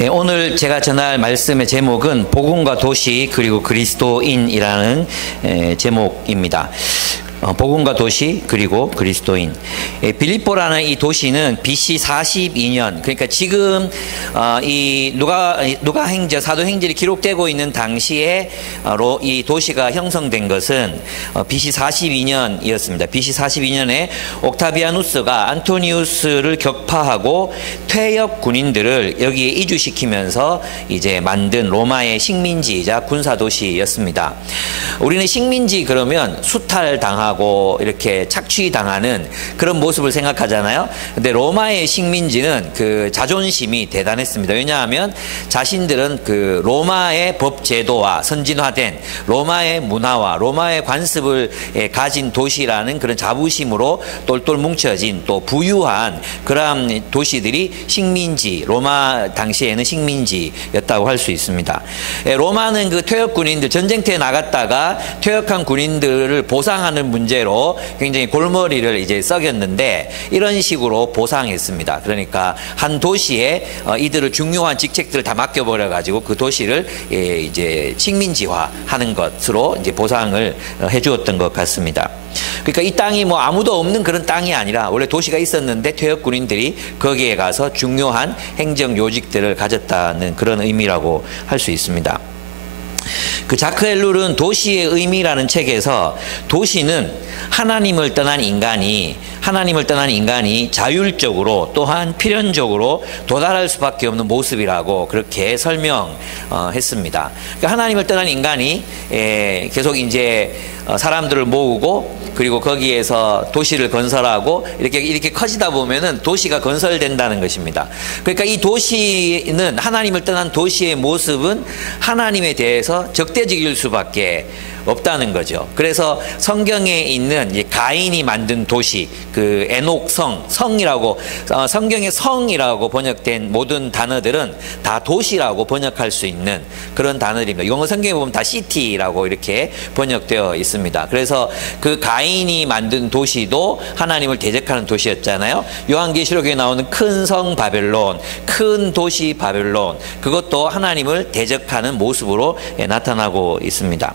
네, 오늘 제가 전할 말씀의 제목은 복음과 도시 그리고 그리스도인이라는 제목입니다. 복음과 도시 그리고 그리스도인. 빌립보라는 이 도시는 BC 42년, 그러니까 지금 이 누가행전, 사도행전이 기록되고 있는 당시에 이 도시가 형성된 것은 BC 42년이었습니다. BC 42년에 옥타비아누스가 안토니우스를 격파하고 퇴역 군인들을 여기에 이주시키면서 이제 만든 로마의 식민지이자 군사도시였습니다. 우리는 식민지 그러면 수탈당하고 이렇게 착취당하는 그런 모습을 생각하잖아요. 근데 로마의 식민지는 그 자존심이 대단했습니다. 왜냐하면 자신들은 그 로마의 법 제도와 선진화된 로마의 문화와 로마의 관습을 가진 도시라는 그런 자부심으로 똘똘 뭉쳐진 또 부유한 그러한 도시들이 식민지, 로마 당시에는 식민지였다고 할 수 있습니다. 로마는 그 퇴역 군인들, 전쟁터에 나갔다가 퇴역한 군인들을 보상하는 문제로 굉장히 골머리를 이제 썩였는데 이런 식으로 보상했습니다. 그러니까 한 도시에 이들을 중요한 직책들을 다 맡겨버려 가지고 그 도시를 이제 식민지화하는 것으로 이제 보상을 해주었던 것 같습니다. 그러니까 이 땅이 뭐 아무도 없는 그런 땅이 아니라 원래 도시가 있었는데 퇴역 군인들이 거기에 가서 중요한 행정 요직들을 가졌다는 그런 의미라고 할 수 있습니다. 그 자크 엘룰은 도시의 의미라는 책에서 도시는 하나님을 떠난 인간이 자율적으로 또한 필연적으로 도달할 수밖에 없는 모습이라고 그렇게 설명했습니다. 그러니까 하나님을 떠난 인간이 계속 이제 사람들을 모으고 그리고 거기에서 도시를 건설하고 이렇게 커지다 보면은 도시가 건설된다는 것입니다. 그러니까 이 도시는 하나님을 떠난 도시의 모습은 하나님에 대해서 적대적일 수밖에 없다는 거죠. 그래서 성경에 있는 가인이 만든 도시, 그 에녹성, 성이라고 성경의 성이라고 번역된 모든 단어들은 다 도시라고 번역할 수 있는 그런 단어들입니다. 영어 성경에 보면 다 시티라고 이렇게 번역되어 있습니다. 그래서 그 가인이 만든 도시도 하나님을 대적하는 도시였잖아요. 요한계시록에 나오는 큰 성 바벨론, 큰 도시 바벨론, 그것도 하나님을 대적하는 모습으로 나타나고 있습니다.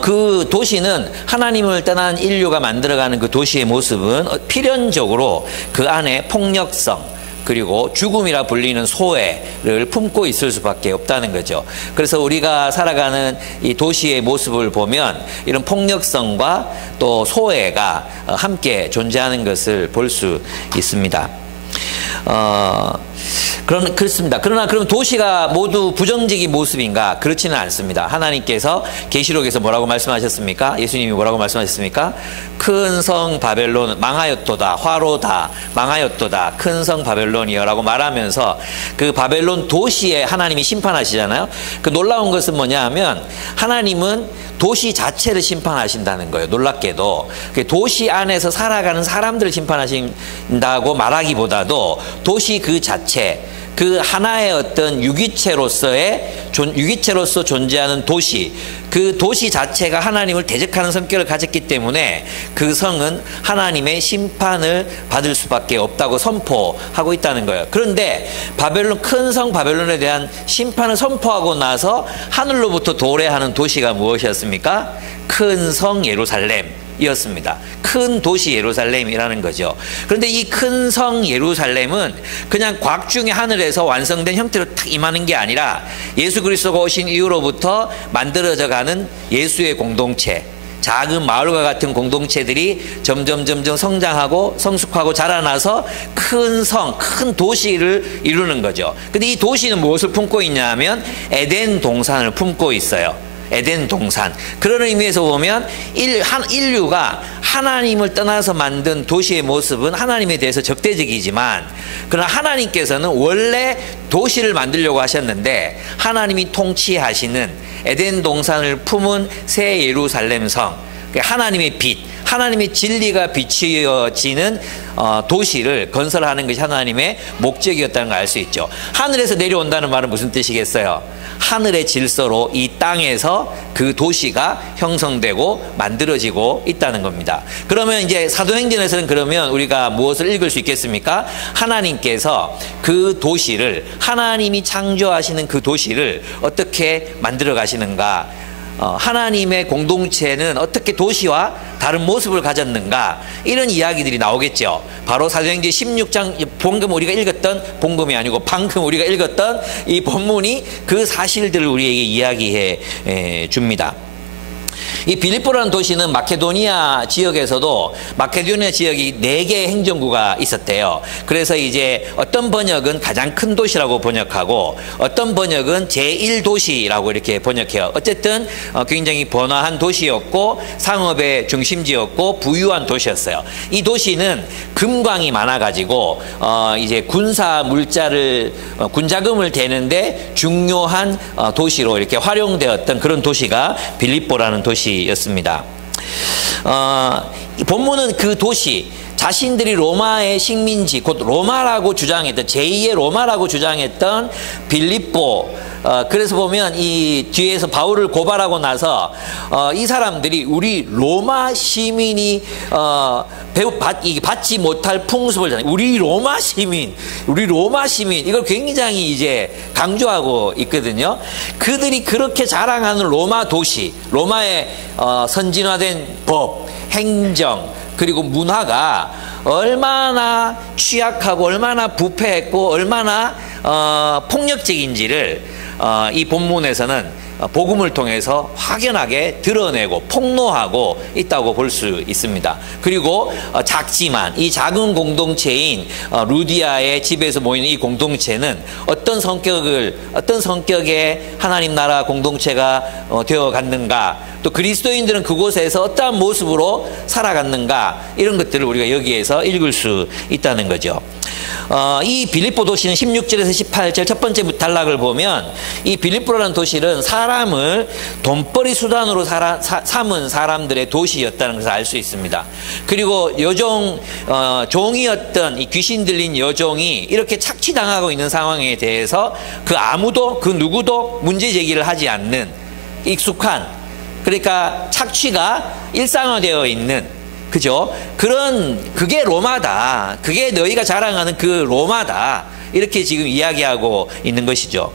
그 도시는 하나님을 떠난 인류가 만들어가는 그 도시의 모습은 필연적으로 그 안에 폭력성 그리고 죽음이라 불리는 소외를 품고 있을 수밖에 없다는 거죠. 그래서 우리가 살아가는 이 도시의 모습을 보면 이런 폭력성과 또 소외가 함께 존재하는 것을 볼 수 있습니다. 그렇습니다. 그러나 그럼 도시가 모두 부정적인 모습인가? 그렇지는 않습니다. 하나님께서 계시록에서 뭐라고 말씀하셨습니까? 예수님이 뭐라고 말씀하셨습니까? 큰 성 바벨론 망하였도다, 화로다, 망하였도다, 큰 성 바벨론이여라고 말하면서 그 바벨론 도시에 하나님이 심판하시잖아요. 그 놀라운 것은 뭐냐 하면 하나님은 도시 자체를 심판하신다는 거예요. 놀랍게도 도시 안에서 살아가는 사람들을 심판하신다고 말하기보다도 도시 그 자체, 그 하나의 어떤 유기체로서 존재하는 도시, 그 도시 자체가 하나님을 대적하는 성격을 가졌기 때문에 그 성은 하나님의 심판을 받을 수밖에 없다고 선포하고 있다는 거예요. 그런데 큰 성 바벨론에 대한 심판을 선포하고 나서 하늘로부터 도래하는 도시가 무엇이었습니까? 큰 성 예루살렘 이었습니다. 큰 도시 예루살렘이라는 거죠. 그런데 이 큰 성 예루살렘은 그냥 곽중의 하늘에서 완성된 형태로 탁 임하는 게 아니라 예수 그리스도가 오신 이후로부터 만들어져 가는 예수의 공동체, 작은 마을과 같은 공동체들이 점점 성장하고 성숙하고 자라나서 큰 성, 큰 도시를 이루는 거죠. 근데 이 도시는 무엇을 품고 있냐 하면 에덴 동산을 품고 있어요. 에덴 동산. 그런 의미에서 보면 인류가 하나님을 떠나서 만든 도시의 모습은 하나님에 대해서 적대적이지만 그러나 하나님께서는 원래 도시를 만들려고 하셨는데 하나님이 통치하시는 에덴 동산을 품은 새 예루살렘 성, 하나님의 빛, 하나님의 진리가 비추어지는 도시를 건설하는 것이 하나님의 목적이었다는 걸 알 수 있죠. 하늘에서 내려온다는 말은 무슨 뜻이겠어요? 하늘의 질서로 이 땅에서 그 도시가 형성되고 만들어지고 있다는 겁니다. 그러면 이제 사도행전에서는 그러면 우리가 무엇을 읽을 수 있겠습니까? 하나님께서 그 도시를, 하나님이 창조하시는 그 도시를 어떻게 만들어 가시는가, 하나님의 공동체는 어떻게 도시와 다른 모습을 가졌는가, 이런 이야기들이 나오겠죠. 바로 사도행전 16장, 방금 우리가 읽었던, 본금이 아니고 방금 우리가 읽었던 이 본문이 그 사실들을 우리에게 이야기해 줍니다. 이 빌립보라는 도시는 마케도니아 지역에서도 마케도니아 지역이 4개의 행정구가 있었대요. 그래서 이제 어떤 번역은 가장 큰 도시라고 번역하고 어떤 번역은 제1도시라고 이렇게 번역해요. 어쨌든 굉장히 번화한 도시였고 상업의 중심지였고 부유한 도시였어요. 이 도시는 금광이 많아가지고 이제 군사 물자를 군자금을 대는데 중요한 도시로 이렇게 활용되었던 그런 도시가 빌립보라는 도시였습니다. 이 본문은 그 도시, 자신들이 로마의 식민지, 곧 로마라고 주장했던, 제2의 로마라고 주장했던 빌립보, 그래서 보면 이 뒤에서 바울을 고발하고 나서 이 사람들이 우리 로마 시민이 받지 못할 풍습을 전해, 우리 로마 시민 이걸 굉장히 이제 강조하고 있거든요. 그들이 그렇게 자랑하는 로마 도시, 로마의 선진화된 법, 행정, 그리고 문화가 얼마나 취약하고 얼마나 부패했고 얼마나 폭력적인지를 이 본문에서는 복음을 통해서 확연하게 드러내고 폭로하고 있다고 볼 수 있습니다. 그리고 작지만 이 작은 공동체인 루디아의 집에서 모이는 이 공동체는 어떤 성격의 하나님 나라 공동체가 되어 갔는가, 또 그리스도인들은 그곳에서 어떠한 모습으로 살아갔는가, 이런 것들을 우리가 여기에서 읽을 수 있다는 거죠. 이 빌립보 도시는 16절에서 18절 첫 번째 단락을 보면 이 빌립보라는 도시는 사람을 돈벌이 수단으로 삼은 사람들의 도시였다는 것을 알 수 있습니다. 그리고 종이었던 이 귀신 들린 여종이 이렇게 착취당하고 있는 상황에 대해서 그 누구도 문제 제기를 하지 않는 익숙한, 그러니까 착취가 일상화되어 있는, 그죠? 그게 로마다. 그게 너희가 자랑하는 그 로마다. 이렇게 지금 이야기하고 있는 것이죠.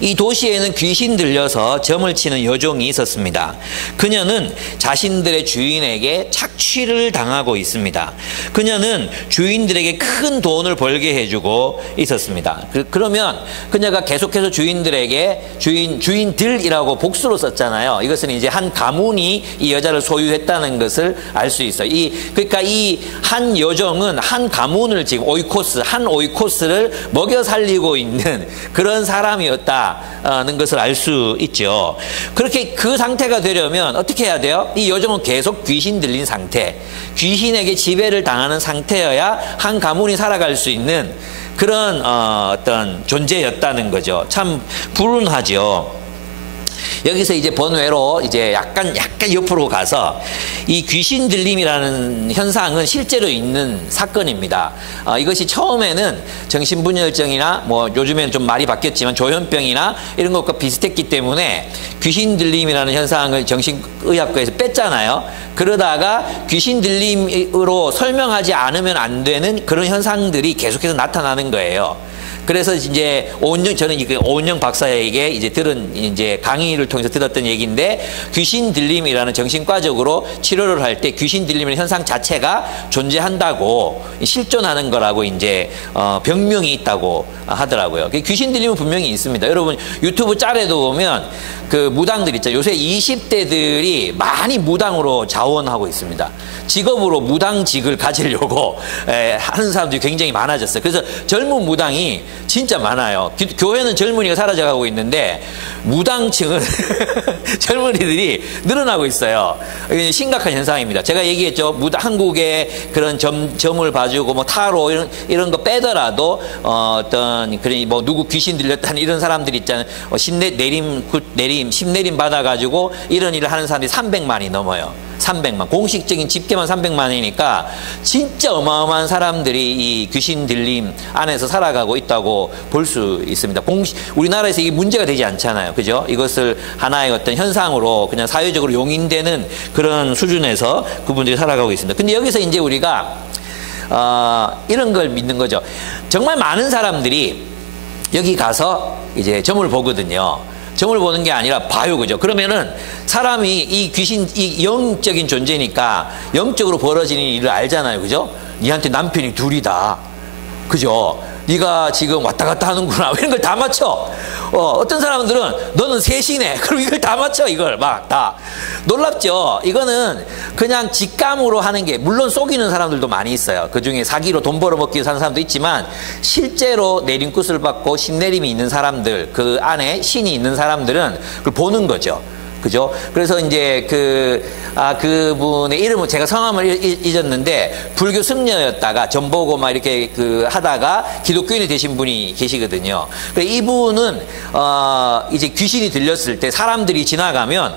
이 도시에는 귀신 들려서 점을 치는 여종이 있었습니다. 그녀는 자신들의 주인에게 착취를 당하고 있습니다. 그녀는 주인들에게 큰 돈을 벌게 해주고 있었습니다. 그러면 그녀가 계속해서 주인들이라고 복수로 썼잖아요. 이것은 이제 한 가문이 이 여자를 소유했다는 것을 알 수 있어요. 그러니까 이 한 여종은 한 가문을 지금 한 오이코스를 먹여 살리고 있는 그런 사람이었다 는 것을 알 수 있죠. 그렇게 그 상태가 되려면 어떻게 해야 돼요? 이 여종은 계속 귀신 들린 상태, 귀신에게 지배를 당하는 상태여야 한 가문이 살아갈 수 있는 그런 어떤 존재였다는 거죠. 참 불운하죠. 여기서 이제 번외로 이제 약간 옆으로 가서 이 귀신 들림이라는 현상은 실제로 있는 사건입니다. 이것이 처음에는 정신분열증이나 뭐 요즘에는 좀 말이 바뀌었지만 조현병이나 이런 것과 비슷했기 때문에 귀신 들림이라는 현상을 정신의학과에서 뺐잖아요. 그러다가 귀신 들림으로 설명하지 않으면 안 되는 그런 현상들이 계속해서 나타나는 거예요. 그래서 이제 저는 오은영 박사에게 이제 들은 이제 강의를 통해서 들었던 얘기인데, 귀신 들림이라는 정신과적으로 치료를 할 때 귀신 들림의 현상 자체가 존재한다고, 실존하는 거라고 이제 병명이 있다고 하더라고요. 귀신 들림은 분명히 있습니다. 여러분 유튜브 짤에도 보면 그 무당들 있죠. 요새 20대들이 많이 무당으로 자원하고 있습니다. 직업으로 무당직을 가지려고 하는 사람들이 굉장히 많아졌어요. 그래서 젊은 무당이 진짜 많아요. 교회는 젊은이가 사라져가고 있는데 무당층은 젊은이들이 늘어나고 있어요. 심각한 현상입니다. 제가 얘기했죠. 한국의 그런 점을 봐주고 뭐 타로 이런 거 빼더라도 어떤 뭐 누구 귀신 들렸다는 이런 사람들 있잖아요. 내림 내림, 십내림 받아가지고 이런 일을 하는 사람들이 300만이 넘어요. 300만. 공식적인 집계만 300만이니까 진짜 어마어마한 사람들이 이 귀신 들림 안에서 살아가고 있다고 볼 수 있습니다. 우리나라에서 이게 문제가 되지 않잖아요. 그죠? 이것을 하나의 어떤 현상으로 그냥 사회적으로 용인되는 그런 수준에서 그분들이 살아가고 있습니다. 근데 여기서 이제 우리가 이런 걸 믿는 거죠. 정말 많은 사람들이 여기 가서 이제 점을 보거든요. 점을 보는 게 아니라 봐요. 그죠? 그러면은 사람이 이 귀신, 이 영적인 존재니까 영적으로 벌어지는 일을 알잖아요. 그죠? 니한테 남편이 둘이다. 그죠? 네가 지금 왔다 갔다 하는구나. 이런 걸 다 맞춰. 어떤 사람들은 너는 셋이네. 그럼 이걸 다 맞춰. 이걸 막 다. 놀랍죠? 이거는 그냥 직감으로 하는 게, 물론 속이는 사람들도 많이 있어요. 그중에 사기로 돈 벌어먹기 위해서 하는 사람도 있지만 실제로 내림굿을 받고 신내림이 있는 사람들, 그 안에 신이 있는 사람들은 그걸 보는 거죠. 그죠? 그래서 이제 그분의 이름은 제가 성함을 잊었는데 불교 승려였다가 점 보고 막 이렇게 하다가 기독교인이 되신 분이 계시거든요. 이분은 이제 귀신이 들렸을 때 사람들이 지나가면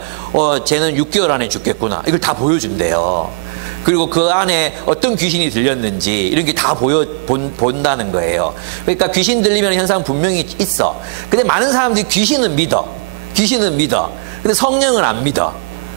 쟤는 6개월 안에 죽겠구나. 이걸 다 보여준대요. 그리고 그 안에 어떤 귀신이 들렸는지 이런 게 다 본다는 거예요. 그러니까 귀신 들리면 현상 분명히 있어. 근데 많은 사람들이 귀신은 믿어. 귀신은 믿어. 근데 성령을 안 믿어.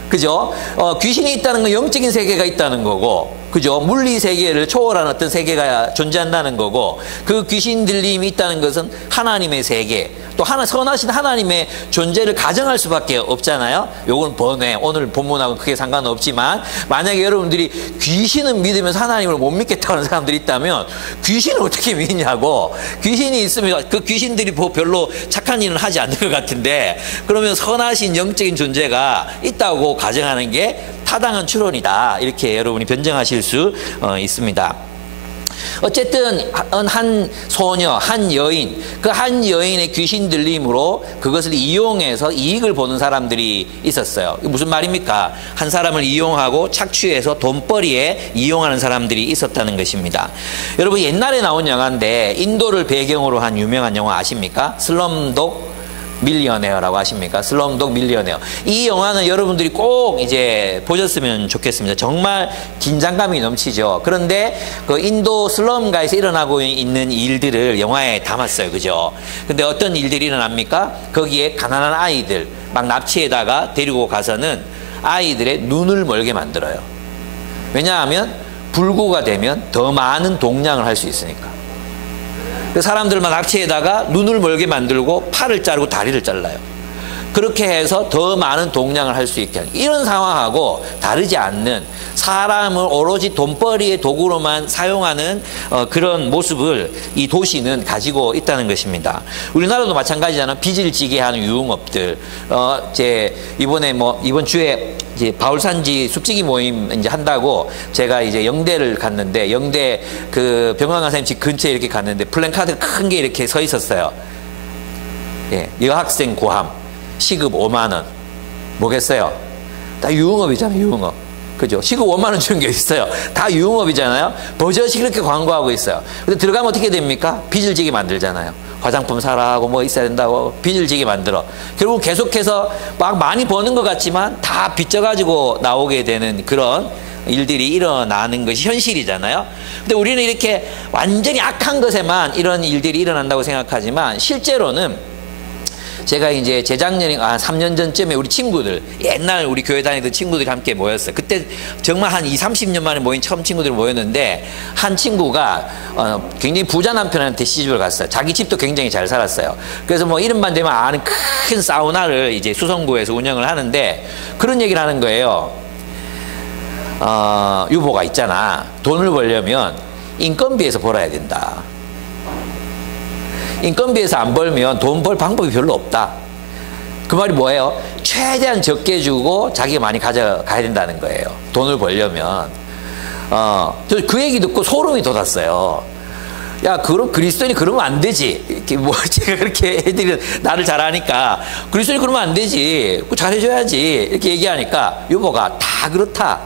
그죠? 귀신이 있다는 건 영적인 세계가 있다는 거고, 그죠? 물리 세계를 초월한 어떤 세계가 존재한다는 거고, 그 귀신 들림이 있다는 것은 하나님의 세계, 또 선하신 하나님의 존재를 가정할 수밖에 없잖아요. 요건 번외, 오늘 본문하고는 크게 상관은 없지만, 만약에 여러분들이 귀신은 믿으면서 하나님을 못 믿겠다고 하는 사람들이 있다면 귀신을 어떻게 믿냐고. 귀신이 있으면 그 귀신들이 별로 착한 일은 하지 않는 것 같은데, 그러면 선하신 영적인 존재가 있다고 가정하는 게 타당한 추론이다. 이렇게 여러분이 변정하실 수 있습니다. 어쨌든 한 소녀, 한 여인, 그 한 여인의 귀신 들림으로 그것을 이용해서 이익을 보는 사람들이 있었어요. 이게 무슨 말입니까? 한 사람을 이용하고 착취해서 돈벌이에 이용하는 사람들이 있었다는 것입니다. 여러분, 옛날에 나온 영화인데 인도를 배경으로 한 유명한 영화 아십니까? 슬럼독 밀리어네어라고 아십니까? 슬럼독 밀리어네어. 이 영화는 여러분들이 꼭 이제 보셨으면 좋겠습니다. 정말 긴장감이 넘치죠. 그런데 그 인도 슬럼가에서 일어나고 있는 일들을 영화에 담았어요. 그죠? 근데 어떤 일들이 일어납니까? 거기에 가난한 아이들 막 납치에다가 데리고 가서는 아이들의 눈을 멀게 만들어요. 왜냐하면 불구가 되면 더 많은 동량을 할 수 있으니까. 사람들만 납치에다가 눈을 멀게 만들고 팔을 자르고 다리를 잘라요. 그렇게 해서 더 많은 동량을 할 수 있게 하는, 이런 상황하고 다르지 않는, 사람을 오로지 돈벌이의 도구로만 사용하는 그런 모습을 이 도시는 가지고 있다는 것입니다. 우리나라도 마찬가지잖아요. 빚을 지게 하는 유흥업들. 이번 주에 이제 바울산지 숙지기 모임 이제 한다고 제가 이제 영대를 갔는데, 영대 그 병광 선생님 집 근처에 이렇게 갔는데 플랜카드 큰 게 이렇게 서 있었어요. 예, 여학생 고함, 시급 5만 원. 뭐겠어요? 다 유흥업이잖아요, 유흥업. 그죠? 시급 5만 원 주는 게 있어요. 다 유흥업이잖아요. 버젓이 그렇게 광고하고 있어요. 근데 들어가면 어떻게 됩니까? 빚을 지게 만들잖아요. 화장품 사라 하고 뭐 있어야 된다고 빚을 지게 만들어. 결국 계속해서 막 많이 버는 것 같지만 다 빚져가지고 나오게 되는 그런 일들이 일어나는 것이 현실이잖아요. 근데 우리는 이렇게 완전히 악한 것에만 이런 일들이 일어난다고 생각하지만, 실제로는 제가 이제 재작년에 3년 전쯤에 우리 친구들, 옛날 우리 교회 다니던 친구들이 함께 모였어요. 그때 정말 한 20-30년 만에 모인 처음 친구들이 모였는데, 한 친구가 굉장히 부자 남편한테 시집을 갔어요. 자기 집도 굉장히 잘 살았어요. 그래서 뭐 이름만 되면 아는 큰 사우나를 이제 수성구에서 운영을 하는데, 그런 얘기를 하는 거예요. 유보가 있잖아. 돈을 벌려면 인건비에서 벌어야 된다. 인건비에서 안 벌면 돈 벌 방법이 별로 없다. 그 말이 뭐예요? 최대한 적게 주고 자기가 많이 가져가야 된다는 거예요. 돈을 벌려면. 그 얘기 듣고 소름이 돋았어요. 야, 그럼 그리스도인이 그러면 안 되지. 이렇게 뭐 제가 그렇게 애들이 나를 잘 아니까 그리스도인이 그러면 안 되지. 잘해줘야지. 이렇게 얘기하니까 유보가 다 그렇다.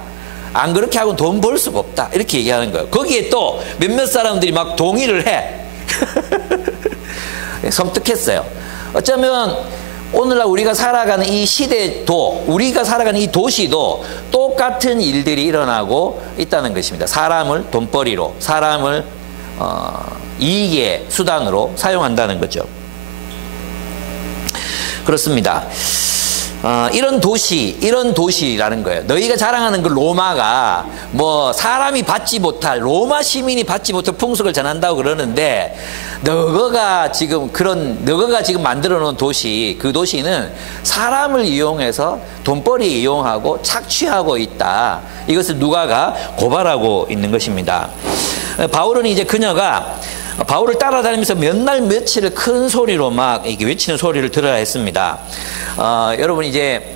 안 그렇게 하고는 돈 벌 수가 없다. 이렇게 얘기하는 거예요. 거기에 또 몇몇 사람들이 막 동의를 해. 섬뜩했어요. 어쩌면 오늘날 우리가 살아가는 이 시대도, 우리가 살아가는 이 도시도 똑같은 일들이 일어나고 있다는 것입니다. 사람을 돈벌이로, 사람을 이익의 수단으로 사용한다는 거죠. 그렇습니다. 이런 도시라는 거예요. 너희가 자랑하는 그 로마가 뭐 사람이 받지 못할, 로마 시민이 받지 못할 풍속을 전한다고 그러는데, 너가 지금 만들어 놓은 도시, 그 도시는 사람을 이용해서 돈벌이 이용하고 착취하고 있다. 이것을 누가가 고발하고 있는 것입니다. 바울은 이제 그녀가 바울을 따라다니면서 몇 날 며칠을 큰 소리로 막 이렇게 외치는 소리를 들어야 했습니다. 여러분 이제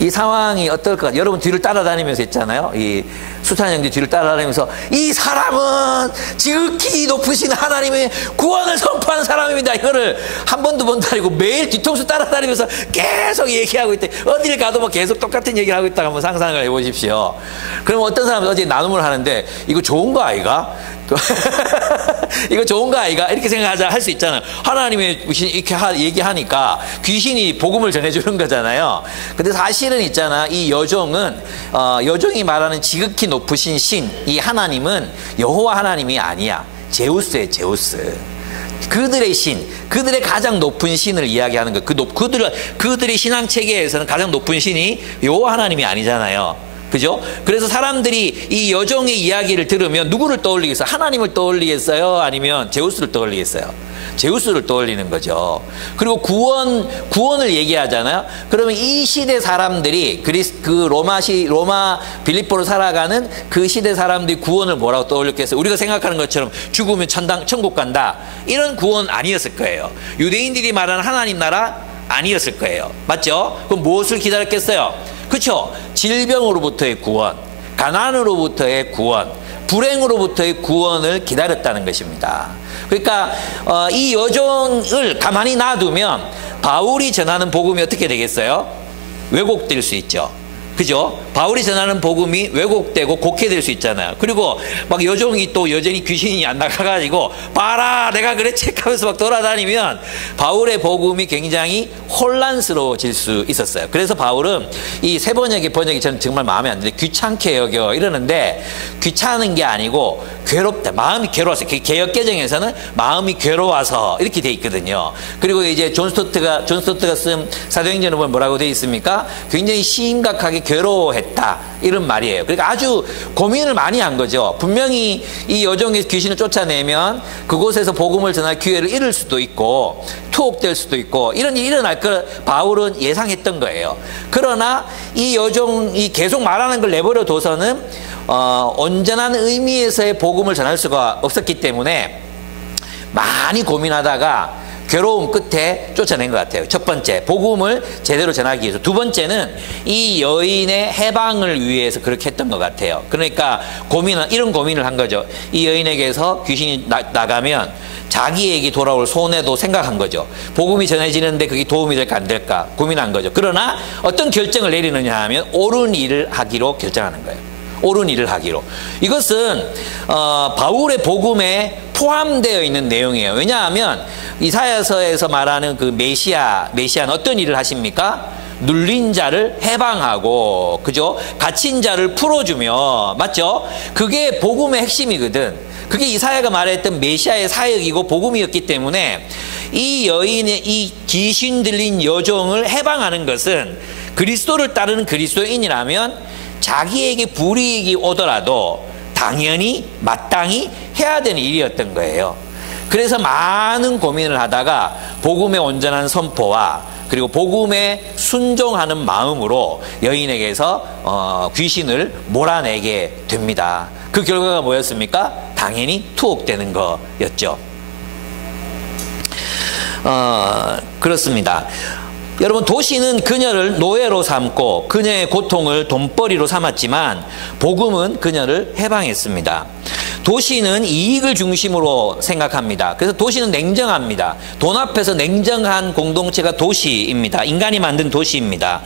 이 상황이 어떨까? 여러분 뒤를 따라다니면서 있잖아요. 이 숱한 형제 뒤를 따라다니면서 이 사람은 지극히 높으신 하나님의 구원을 선포하는 사람입니다. 이거를 한 번도 본 적 아니고 매일 뒤통수 따라다니면서 계속 얘기하고 있대. 어딜 가도 뭐 계속 똑같은 얘기를 하고 있다가 한번 상상을 해보십시오. 그럼 어떤 사람은 어제 나눔을 하는데 이거 좋은 거 아이가? 이거 좋은 거 아이가? 이렇게 할 수 있잖아요. 하나님의 이렇게 얘기하니까 귀신이 복음을 전해주는 거잖아요. 근데 사실은 있잖아. 이 여종은, 여종이 말하는 지극히 높으신 신, 이 하나님은 여호와 하나님이 아니야. 제우스예요, 제우스. 그들의 신, 그들의 가장 높은 신을 이야기하는 거. 그들의 신앙 체계에서는 가장 높은 신이 여호와 하나님이 아니잖아요. 그죠? 그래서 사람들이 이 여종의 이야기를 들으면 누구를 떠올리겠어요? 하나님을 떠올리겠어요? 아니면 제우스를 떠올리겠어요? 제우스를 떠올리는 거죠. 그리고 구원을 얘기하잖아요. 그러면 이 시대 사람들이 로마 빌립보로 살아가는 그 시대 사람들이 구원을 뭐라고 떠올렸겠어요? 우리가 생각하는 것처럼 죽으면 천국 간다. 이런 구원 아니었을 거예요. 유대인들이 말하는 하나님 나라 아니었을 거예요. 맞죠? 그럼 무엇을 기다렸겠어요? 그렇죠? 질병으로부터의 구원, 가난으로부터의 구원, 불행으로부터의 구원을 기다렸다는 것입니다. 그러니까 이 여종을 가만히 놔두면 바울이 전하는 복음이 어떻게 되겠어요? 왜곡될 수 있죠. 그죠? 바울이 전하는 복음이 왜곡되고 곡해될 수 있잖아요. 그리고 막 여종이 또 여전히 귀신이 안 나가가지고 봐라 내가 그랬지 하면서 막 돌아다니면 바울의 복음이 굉장히 혼란스러워질 수 있었어요. 그래서 바울은 이 세 번역이 저는 정말 마음에 안 드는데 귀찮게 여겨 이러는데, 귀찮은 게 아니고 괴롭다. 마음이 괴로워서, 개역개정에서는 마음이 괴로워서 이렇게 돼 있거든요. 그리고 이제 존 스토트가 쓴 사도행전을 보면 뭐라고 돼 있습니까? 굉장히 심각하게 괴로워했다. 이런 말이에요. 그러니까 아주 고민을 많이 한 거죠. 분명히 이 여종의 귀신을 쫓아내면 그곳에서 복음을 전할 기회를 잃을 수도 있고 투옥될 수도 있고 이런 일이 일어날 걸 바울은 예상했던 거예요. 그러나 이 여종이 계속 말하는 걸 내버려 둬서는 온전한 의미에서의 복음을 전할 수가 없었기 때문에 많이 고민하다가 괴로움 끝에 쫓아낸 것 같아요. 첫 번째, 복음을 제대로 전하기 위해서. 두 번째는 이 여인의 해방을 위해서 그렇게 했던 것 같아요. 그러니까 이런 고민을 한 거죠. 이 여인에게서 귀신이 나가면 자기에게 돌아올 손해도 생각한 거죠. 복음이 전해지는데 그게 도움이 될까 안 될까 고민한 거죠. 그러나 어떤 결정을 내리느냐 하면 옳은 일을 하기로 결정하는 거예요. 옳은 일을 하기로. 이것은 바울의 복음에 포함되어 있는 내용이에요. 왜냐하면 이사야서에서 말하는 그 메시아는 어떤 일을 하십니까? 눌린 자를 해방하고, 그죠? 갇힌 자를 풀어주며, 맞죠? 그게 복음의 핵심이거든. 그게 이사야가 말했던 메시아의 사역이고 복음이었기 때문에 이 여인의 이 귀신 들린 여종을 해방하는 것은 그리스도를 따르는 그리스도인이라면 자기에게 불이익이 오더라도 당연히 마땅히 해야 되는 일이었던 거예요. 그래서 많은 고민을 하다가 복음의 온전한 선포와 그리고 복음에 순종하는 마음으로 여인에게서 귀신을 몰아내게 됩니다. 그 결과가 뭐였습니까? 당연히 투옥되는 거였죠. 그렇습니다. 여러분, 도시는 그녀를 노예로 삼고 그녀의 고통을 돈벌이로 삼았지만 복음은 그녀를 해방했습니다. 도시는 이익을 중심으로 생각합니다. 그래서 도시는 냉정합니다. 돈 앞에서 냉정한 공동체가 도시입니다. 인간이 만든 도시입니다.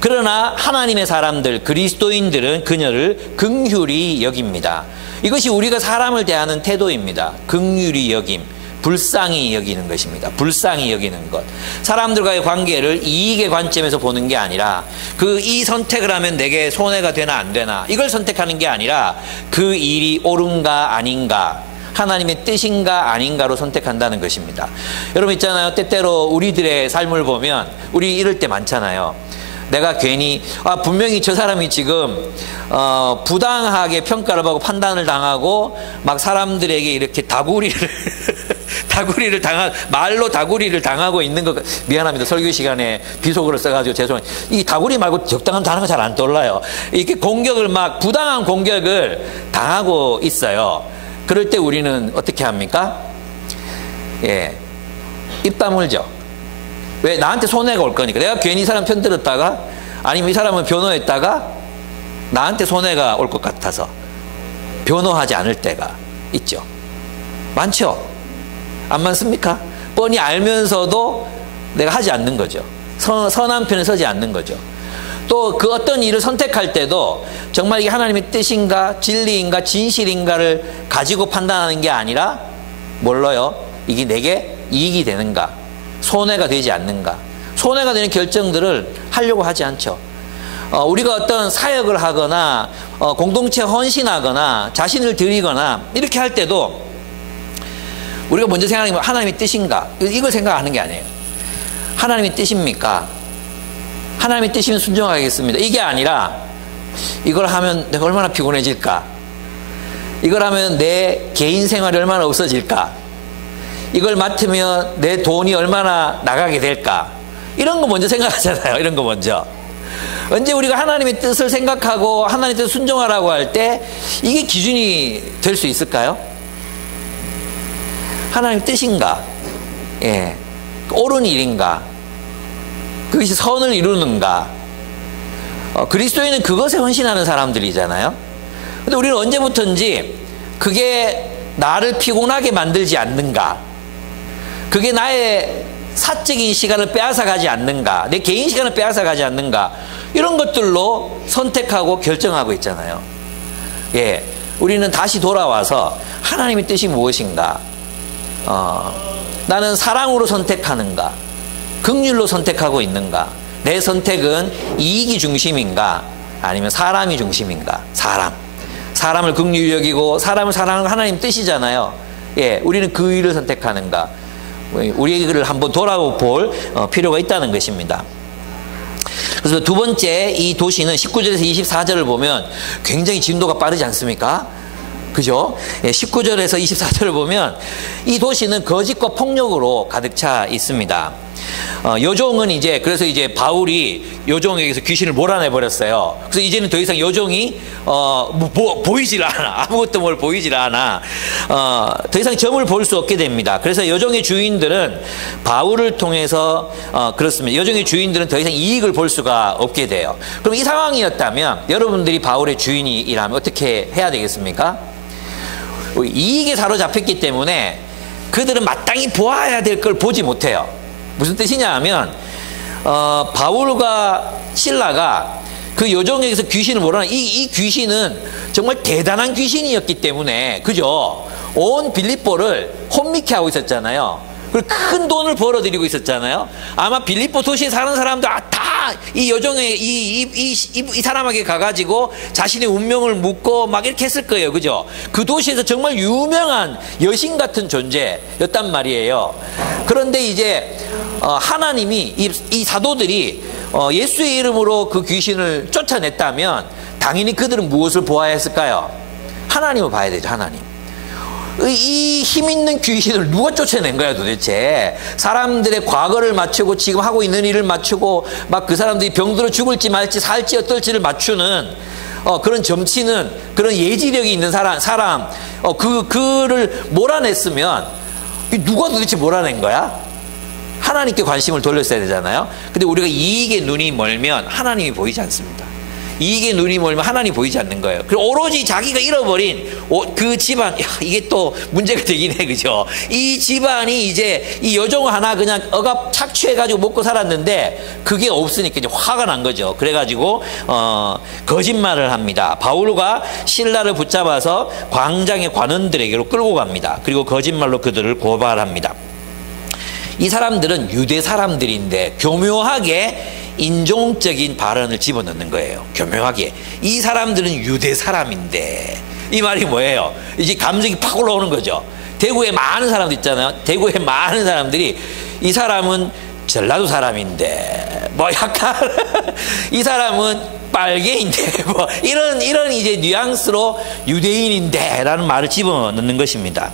그러나 하나님의 사람들, 그리스도인들은 그녀를 긍휼히 여깁니다. 이것이 우리가 사람을 대하는 태도입니다. 긍휼히 여김. 불쌍히 여기는 것입니다. 불쌍히 여기는 것. 사람들과의 관계를 이익의 관점에서 보는 게 아니라 이 선택을 하면 내게 손해가 되나 안 되나 이걸 선택하는 게 아니라 그 일이 옳은가 아닌가 하나님의 뜻인가 아닌가로 선택한다는 것입니다. 여러분 있잖아요. 때때로 우리들의 삶을 보면 우리 이럴 때 많잖아요. 내가 괜히 분명히 저 사람이 지금 부당하게 평가를 받고 판단을 당하고 막 사람들에게 이렇게 다구리를 말로 다구리를 당하고 있는 것. 미안합니다. 설교 시간에 비속어를 써가지고 죄송해요. 이 다구리 말고 적당한 단어가 잘 안 떠올라요. 이렇게 공격을 막 부당한 공격을 당하고 있어요. 그럴 때 우리는 어떻게 합니까? 예, 입 다물죠. 왜? 나한테 손해가 올 거니까. 내가 괜히 이 사람 편들었다가 아니면 이 사람을 변호했다가 나한테 손해가 올 것 같아서 변호하지 않을 때가 있죠. 많죠? 안 많습니까? 뻔히 알면서도 내가 하지 않는 거죠. 선한 편에 서지 않는 거죠. 또 그 어떤 일을 선택할 때도 정말 이게 하나님의 뜻인가 진리인가 진실인가를 가지고 판단하는 게 아니라 뭘로요? 이게 내게 이익이 되는가 손해가 되지 않는가. 손해가 되는 결정들을 하려고 하지 않죠. 우리가 어떤 사역을 하거나 공동체에 헌신하거나 자신을 드리거나 이렇게 할 때도 우리가 먼저 생각하는 건 하나님의 뜻인가 이걸 생각하는 게 아니에요. 하나님의 뜻입니까? 하나님의 뜻이면 순종하겠습니다. 이게 아니라 이걸 하면 내가 얼마나 피곤해질까? 이걸 하면 내 개인 생활이 얼마나 없어질까? 이걸 맡으면 내 돈이 얼마나 나가게 될까? 이런 거 먼저 생각하잖아요. 이런 거 먼저. 언제 우리가 하나님의 뜻을 생각하고 하나님의 뜻을 순종하라고 할 때 이게 기준이 될 수 있을까요? 하나님의 뜻인가? 예. 옳은 일인가? 그것이 선을 이루는가? 그리스도인은 그것에 헌신하는 사람들이잖아요. 근데 우리는 언제부턴지 그게 나를 피곤하게 만들지 않는가? 그게 나의 사적인 시간을 빼앗아가지 않는가? 내 개인 시간을 빼앗아가지 않는가? 이런 것들로 선택하고 결정하고 있잖아요. 예, 우리는 다시 돌아와서 하나님의 뜻이 무엇인가? 나는 사랑으로 선택하는가? 긍휼로 선택하고 있는가? 내 선택은 이익이 중심인가? 아니면 사람이 중심인가? 사람을 긍휼히 여기고 사람을 사랑하는 하나님 뜻이잖아요. 예, 우리는 그 일을 선택하는가? 우리를 한번 돌아볼 필요가 있다는 것입니다. 그래서 두 번째 이 도시는 19절에서 24절을 보면 굉장히 진도가 빠르지 않습니까? 그죠? 19절에서 24절을 보면 이 도시는 거짓과 폭력으로 가득 차 있습니다. 요종은 그래서 바울이 요종에게서 귀신을 몰아내 버렸어요. 그래서 이제는 더 이상 요종이 보이질 않아. 아무것도 뭘 보이질 않아. 더 이상 점을 볼 수 없게 됩니다. 그래서 요종의 주인들은 바울을 통해서 그렇습니다. 요종의 주인들은 더 이상 이익을 볼 수가 없게 돼요. 그럼 이 상황이었다면 여러분들이 바울의 주인이라면 어떻게 해야 되겠습니까? 이익에 사로잡혔기 때문에 그들은 마땅히 보아야 될 걸 보지 못해요. 무슨 뜻이냐 하면 바울과 실라가 그 요종에게서 귀신을 몰아내 이 귀신은 정말 대단한 귀신이었기 때문에 그죠? 온 빌립보를 혼미케 하고 있었잖아요. 그리고 큰 돈을 벌어들이고 있었잖아요. 아마 빌립보 도시에 사는 사람들 다 이 요종의 이 사람에게 가가지고 자신의 운명을 묻고 막 이렇게 했을 거예요. 그죠? 그 도시에서 정말 유명한 여신 같은 존재였단 말이에요. 그런데 하나님이 이 사도들이 예수의 이름으로 그 귀신을 쫓아냈다면 당연히 그들은 무엇을 보아야 했을까요? 하나님을 봐야 되죠. 하나님. 이 힘있는 귀신을 누가 쫓아낸 거야 도대체? 사람들의 과거를 맞추고 지금 하고 있는 일을 맞추고 막 그 사람들이 병들어 죽을지 말지 살지 어떨지를 맞추는 그런 점치는 그런 예지력이 있는 사람 그를 몰아냈으면 누가 도대체 몰아낸 거야? 하나님께 관심을 돌렸어야 되잖아요. 근데 우리가 이익에 눈이 멀면 하나님이 보이지 않습니다. 이익에 눈이 멀면 하나님 보이지 않는 거예요. 그리고 오로지 자기가 잃어버린 그 집안, 야, 이게 또 문제가 되긴 해, 그죠? 이 집안이 이제 이 여종 하나 그냥 억압 착취해가지고 먹고 살았는데 그게 없으니까 이제 화가 난 거죠. 그래가지고 거짓말을 합니다. 바울과 실라를 붙잡아서 광장의 관원들에게로 끌고 갑니다. 그리고 거짓말로 그들을 고발합니다. 이 사람들은 유대 사람들인데 교묘하게 인종적인 발언을 집어넣는 거예요. 교묘하게. 이 사람들은 유대 사람인데, 이 말이 뭐예요? 이제 감정이 팍 올라오는 거죠. 대구에 많은 사람들 있잖아요. 대구에 많은 사람들이 이 사람은 전라도 사람인데, 뭐 약간 이 사람은 빨개인데, 뭐 이런 이제 뉘앙스로 유대인인데 라는 말을 집어넣는 것입니다.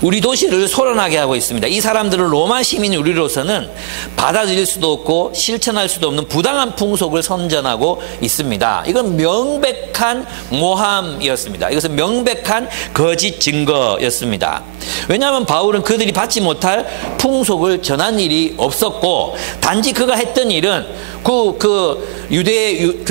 우리 도시를 소란하게 하고 있습니다. 이 사람들은 로마 시민 우리로서는 받아들일 수도 없고 실천할 수도 없는 부당한 풍속을 선전하고 있습니다. 이건 명백한 모함이었습니다. 이것은 명백한 거짓 증거였습니다. 왜냐하면 바울은 그들이 받지 못할 풍속을 전한 일이 없었고, 단지 그가 했던 일은 유대의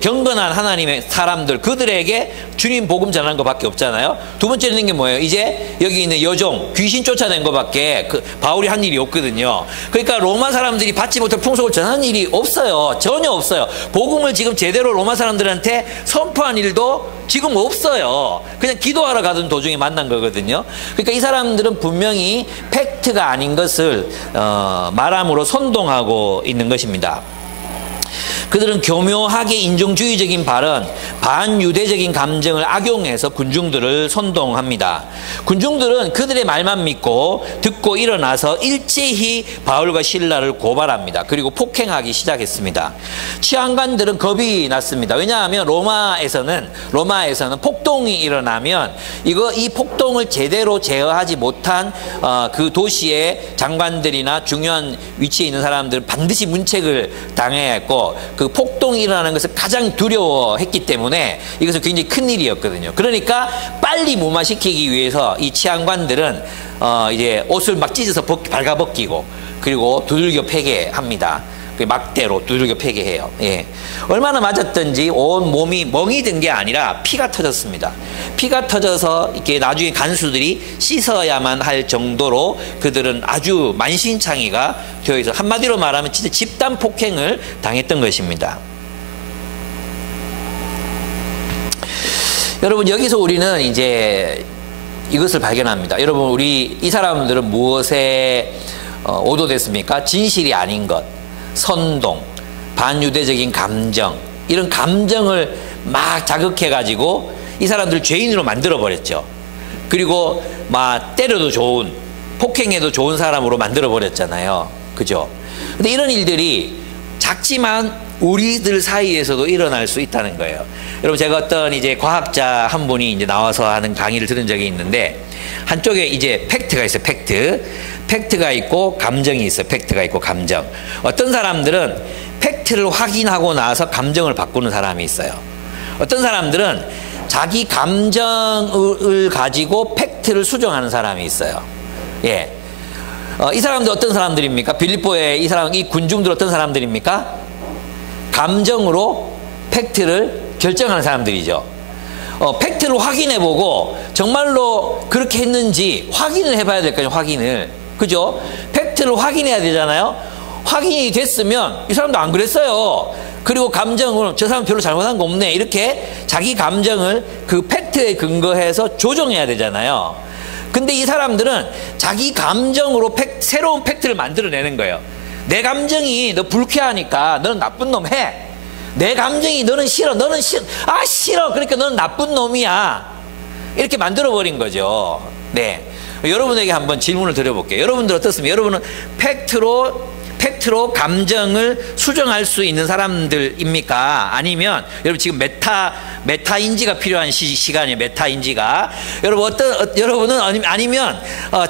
경건한 하나님의 사람들, 그들에게 주님 복음 전하는 것밖에 없잖아요. 두 번째로 있는 게 뭐예요? 이제 여기 있는 여종, 귀신 쫓아낸 것밖에 바울이 한 일이 없거든요. 그러니까 로마 사람들이 받지 못할 풍속을 전하는 일이 없어요. 전혀 없어요. 복음을 지금 제대로 로마 사람들한테 선포한 일도 지금 없어요. 그냥 기도하러 가던 도중에 만난 거거든요. 그러니까 이 사람들은 분명히 팩트가 아닌 것을 말함으로 선동하고 있는 것입니다. 그들은 교묘하게 인종주의적인 발언, 반유대적인 감정을 악용해서 군중들을 선동합니다. 군중들은 그들의 말만 믿고 듣고 일어나서 일제히 바울과 실라를 고발합니다. 그리고 폭행하기 시작했습니다. 치안관들은 겁이 났습니다. 왜냐하면 로마에서는 폭동이 일어나면 이 폭동을 제대로 제어하지 못한 그 도시의 장관들이나 중요한 위치에 있는 사람들은 반드시 문책을 당해야 했고, 그 폭동이 일어나는 것을 가장 두려워했기 때문에 이것은 굉장히 큰 일이었거든요. 그러니까 빨리 무마시키기 위해서 이 치안관들은 이제 옷을 막 찢어서 발가벗기고, 그리고 두들겨 패게 합니다. 막대로 두들겨 패게 해요. 예. 얼마나 맞았던지 온 몸이 멍이 든 게 아니라 피가 터졌습니다. 피가 터져서 이렇게 나중에 간수들이 씻어야만 할 정도로 그들은 아주 만신창이가 되어 있어, 한마디로 말하면 진짜 집단 폭행을 당했던 것입니다. 여러분, 여기서 우리는 이제 이것을 발견합니다. 여러분, 이 사람들은 무엇에 오도됐습니까? 진실이 아닌 것, 선동, 반유대적인 감정, 이런 감정을 막 자극해가지고 이 사람들을 죄인으로 만들어버렸죠. 그리고 막 때려도 좋은, 폭행해도 좋은 사람으로 만들어버렸잖아요. 그죠? 근데 이런 일들이 작지만 우리들 사이에서도 일어날 수 있다는 거예요. 여러분, 제가 어떤 이제 과학자 한 분이 이제 나와서 하는 강의를 들은 적이 있는데, 한쪽에 이제 팩트가 있어요. 팩트가 있고 감정이 있어요. 팩트가 있고 감정. 어떤 사람들은 팩트를 확인하고 나서 감정을 바꾸는 사람이 있어요. 어떤 사람들은 자기 감정을 가지고 팩트를 수정하는 사람이 있어요. 예. 이 사람들 어떤 사람들입니까? 빌립보의 이 군중들 어떤 사람들입니까? 감정으로 팩트를 결정하는 사람들이죠. 팩트를 확인해보고 정말로 그렇게 했는지 확인을 해봐야 될 거 아니에요. 확인을. 그죠? 팩트를 확인해야 되잖아요. 확인이 됐으면 이 사람도 안 그랬어요. 그리고 감정을 저 사람 별로 잘못한 거 없네, 이렇게 자기 감정을 그 팩트에 근거해서 조정해야 되잖아요. 근데 이 사람들은 자기 감정으로 새로운 팩트를 만들어내는 거예요. 내 감정이 너 불쾌하니까 너는 나쁜 놈 해. 내 감정이 너는 싫어. 싫어. 그러니까 너는 나쁜 놈이야. 이렇게 만들어버린 거죠. 네. 여러분에게 한번 질문을 드려볼게요. 여러분들 어떻습니까? 여러분은 팩트로 감정을 수정할 수 있는 사람들입니까? 아니면 여러분 지금 메타인지가 필요한 시간이에요. 메타인지가. 여러분은 아니면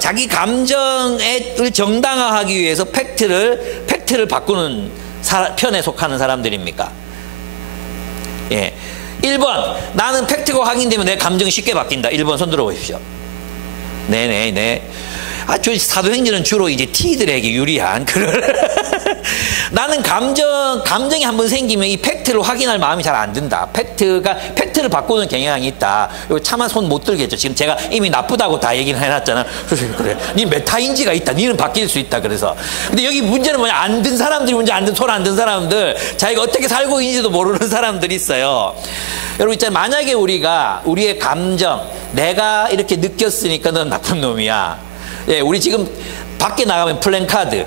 자기 감정을 정당화하기 위해서 팩트를 바꾸는 편에 속하는 사람들입니까? 예. 1번, 나는 팩트가 확인되면 내 감정이 쉽게 바뀐다. 1번 손 들어보십시오. 네네네. 사도행전은 주로 이제 T들에게 유리한 그런 나는 감정이 한번 생기면 이 팩트를 확인할 마음이 잘 안 든다. 팩트를 바꾸는 경향이 있다. 이거 차마 손 못 들겠죠. 지금 제가 이미 나쁘다고 다 얘기를 해놨잖아. 그래. 니 메타인지가 있다. 니는 바뀔 수 있다. 그래서. 근데 여기 문제는 뭐냐. 안 든 사람들이 문제, 손 안 든 사람들, 자기가 어떻게 살고 있는지도 모르는 사람들이 있어요. 여러분 있잖아요. 만약에 우리의 감정, 내가 이렇게 느꼈으니까 넌 나쁜 놈이야. 예, 우리 지금 밖에 나가면 플랜카드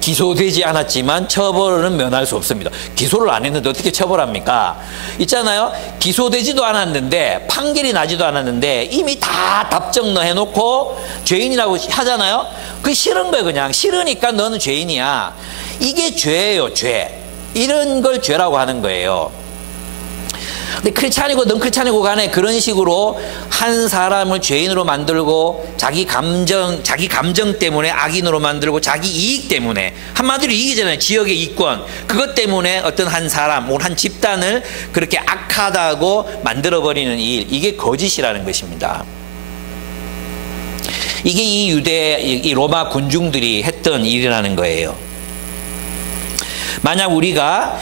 기소되지 않았지만 처벌은 면할 수 없습니다. 기소를 안 했는데 어떻게 처벌합니까? 있잖아요. 기소되지도 않았는데 판결이 나지도 않았는데 이미 다 답정너 해놓고 죄인이라고 하잖아요. 그게 싫은 거예요. 그냥 싫으니까 너는 죄인이야. 이게 죄예요. 죄. 이런 걸 죄라고 하는 거예요. 근데 크리스찬이고 넌크리스찬이고 간에 그런 식으로 한 사람을 죄인으로 만들고 자기 감정 때문에 악인으로 만들고 자기 이익 때문에, 한마디로 이익이잖아요. 지역의 이권, 그것 때문에 어떤 한 사람, 한 집단을 그렇게 악하다고 만들어버리는 일, 이게 거짓이라는 것입니다. 이게 이 로마 군중들이 했던 일이라는 거예요. 만약 우리가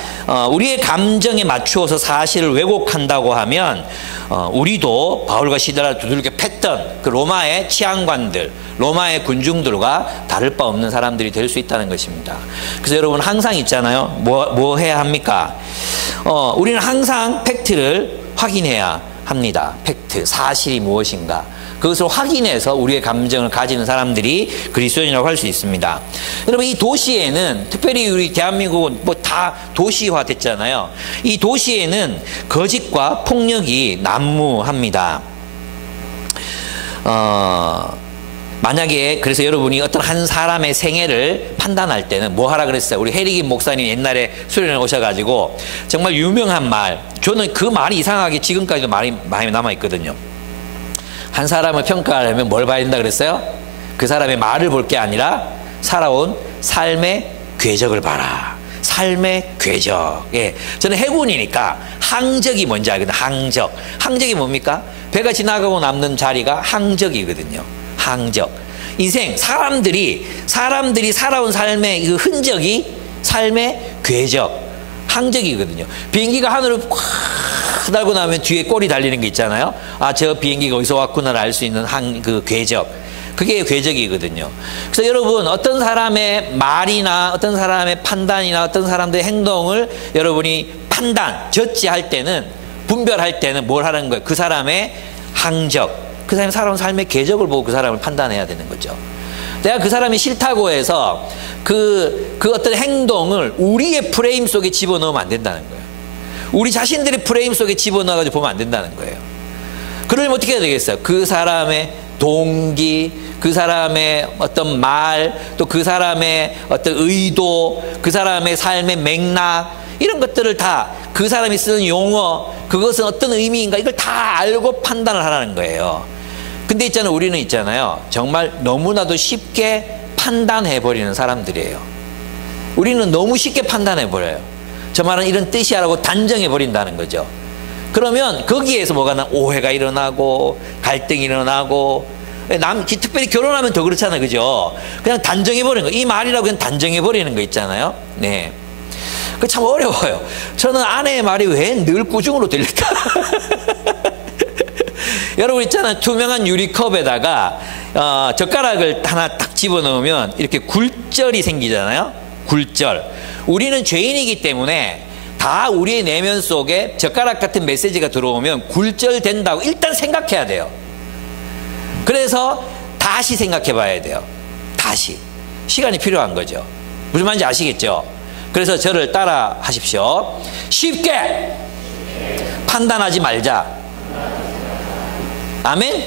우리의 감정에 맞추어서 사실을 왜곡한다고 하면 우리도 바울과 시라를 두들겨 팼던 그 로마의 치안관들, 로마의 군중들과 다를 바 없는 사람들이 될 수 있다는 것입니다. 그래서 여러분 항상 있잖아요. 뭐 해야 합니까? 우리는 항상 팩트를 확인해야 합니다. 팩트, 사실이 무엇인가. 그것을 확인해서 우리의 감정을 가지는 사람들이 그리스도인이라고 할 수 있습니다. 여러분 이 도시에는, 특별히 우리 대한민국은 뭐 다 도시화 됐잖아요. 이 도시에는 거짓과 폭력이 난무합니다. 만약에 그래서 여러분이 어떤 한 사람의 생애를 판단할 때는 뭐 하라 그랬어요? 우리 해리긴 목사님 옛날에 수련회 오셔가지고 정말 유명한 말, 저는 그 말이 이상하게 지금까지도 말이 많이 남아있거든요. 한 사람을 평가하려면 뭘 봐야 된다 그랬어요? 그 사람의 말을 볼 게 아니라 살아온 삶의 궤적을 봐라. 삶의 궤적. 예. 저는 해군이니까 항적이 뭔지 알거든요. 항적이 뭡니까? 배가 지나가고 남는 자리가 항적이거든요. 항적. 인생, 사람들이 살아온 삶의 그 흔적이 삶의 궤적, 항적이거든요. 비행기가 하늘을 콱 달고 나면 뒤에 꼬리 달리는 게 있잖아요. 아, 저 비행기가 어디서 왔구나를 알 수 있는 그 궤적. 그게 궤적이거든요. 그래서 여러분 어떤 사람의 말이나 어떤 사람의 판단이나 어떤 사람들의 행동을 여러분이 저지할 때는, 분별할 때는 뭘 하는 거예요? 그 사람의 항적, 그 사람이 살아온 삶의 궤적을 보고 그 사람을 판단해야 되는 거죠. 내가 그 사람이 싫다고 해서 그 어떤 행동을 우리의 프레임 속에 집어넣으면 안 된다는 거예요. 우리 자신들의 프레임 속에 집어넣어가지고 보면 안 된다는 거예요. 그러면 어떻게 해야 되겠어요? 그 사람의 동기, 그 사람의 어떤 말, 또 그 사람의 어떤 의도, 그 사람의 삶의 맥락, 이런 것들을 다 그 사람이 쓰는 용어, 그것은 어떤 의미인가, 이걸 다 알고 판단을 하라는 거예요. 근데 우리는 정말 너무나도 쉽게 판단해버리는 사람들이에요. 우리는 너무 쉽게 판단해버려요. 저 말은 이런 뜻이야라고 단정해버린다는 거죠. 그러면 거기에서 뭐가 오해가 일어나고 갈등이 일어나고, 특별히 결혼하면 더 그렇잖아요. 그죠? 그냥 단정해버리는 거. 이 말이라고 그냥 단정해버리는 거 있잖아요. 네. 그 참 어려워요. 저는 아내의 말이 왜 늘 꾸중으로 들릴까? 여러분 투명한 유리컵에다가 젓가락을 하나 딱 집어넣으면 이렇게 굴절이 생기잖아요. 굴절. 우리는 죄인이기 때문에 다 우리의 내면 속에 젓가락 같은 메시지가 들어오면 굴절된다고 일단 생각해야 돼요. 그래서 다시 생각해 봐야 돼요. 다시. 시간이 필요한 거죠. 무슨 말인지 아시겠죠? 그래서 저를 따라 하십시오. 쉽게 판단하지 말자. 아멘?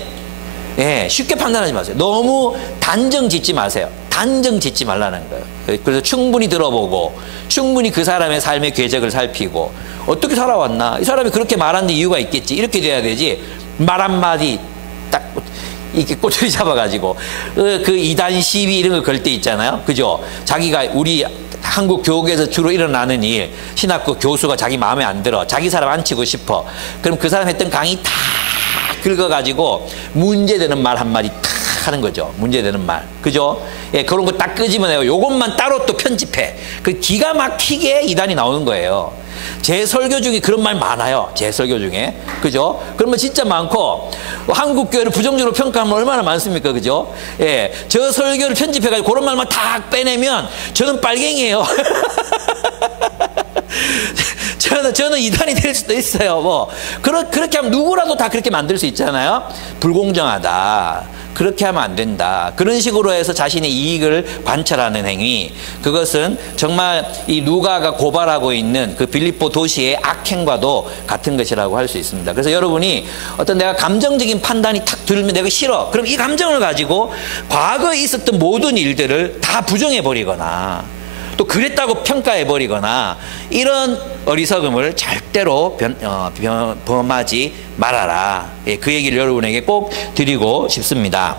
예, 쉽게 판단하지 마세요. 너무 단정 짓지 마세요. 단정 짓지 말라는 거예요. 그래서 충분히 들어보고, 충분히 그 사람의 삶의 궤적을 살피고, 어떻게 살아왔나? 이 사람이 그렇게 말하는 이유가 있겠지. 이렇게 돼야 되지. 말 한마디 딱 이렇게 꼬투리 잡아가지고, 그 이단 시비 이런 거 걸 때 있잖아요. 그죠? 자기가 우리 한국 교육에서 주로 일어나는 일, 신학교 교수가 자기 마음에 안 들어. 자기 사람 안 치고 싶어. 그럼 그 사람 했던 강의 다 긁어가지고 문제되는 말 한마디 탁 하는 거죠. 문제되는 말. 그죠? 예, 그런 거 딱 끄집어내고 요것만 따로 또 편집해. 그 기가 막히게 이단이 나오는 거예요. 제 설교 중에 그런 말 많아요. 제 설교 중에. 그죠? 그러면 진짜 많고, 한국 교회를 부정적으로 평가하면 얼마나 많습니까? 그죠? 예. 저 설교를 편집해가지고 그런 말만 다 빼내면 저는 빨갱이에요. 저는 이단이 될 수도 있어요. 뭐. 그렇게 하면 누구라도 다 그렇게 만들 수 있잖아요. 불공정하다. 그렇게 하면 안 된다. 그런 식으로 해서 자신의 이익을 관찰하는 행위. 그것은 정말 이 누가가 고발하고 있는 그 빌립보 도시의 악행과도 같은 것이라고 할 수 있습니다. 그래서 여러분이 어떤 내가 감정적인 판단이 탁 들면 내가 싫어. 그럼 이 감정을 가지고 과거에 있었던 모든 일들을 다 부정해버리거나 또 그랬다고 평가해버리거나 이런 어리석음을 절대로 범하지 말아라. 예, 그 얘기를 여러분에게 꼭 드리고 싶습니다.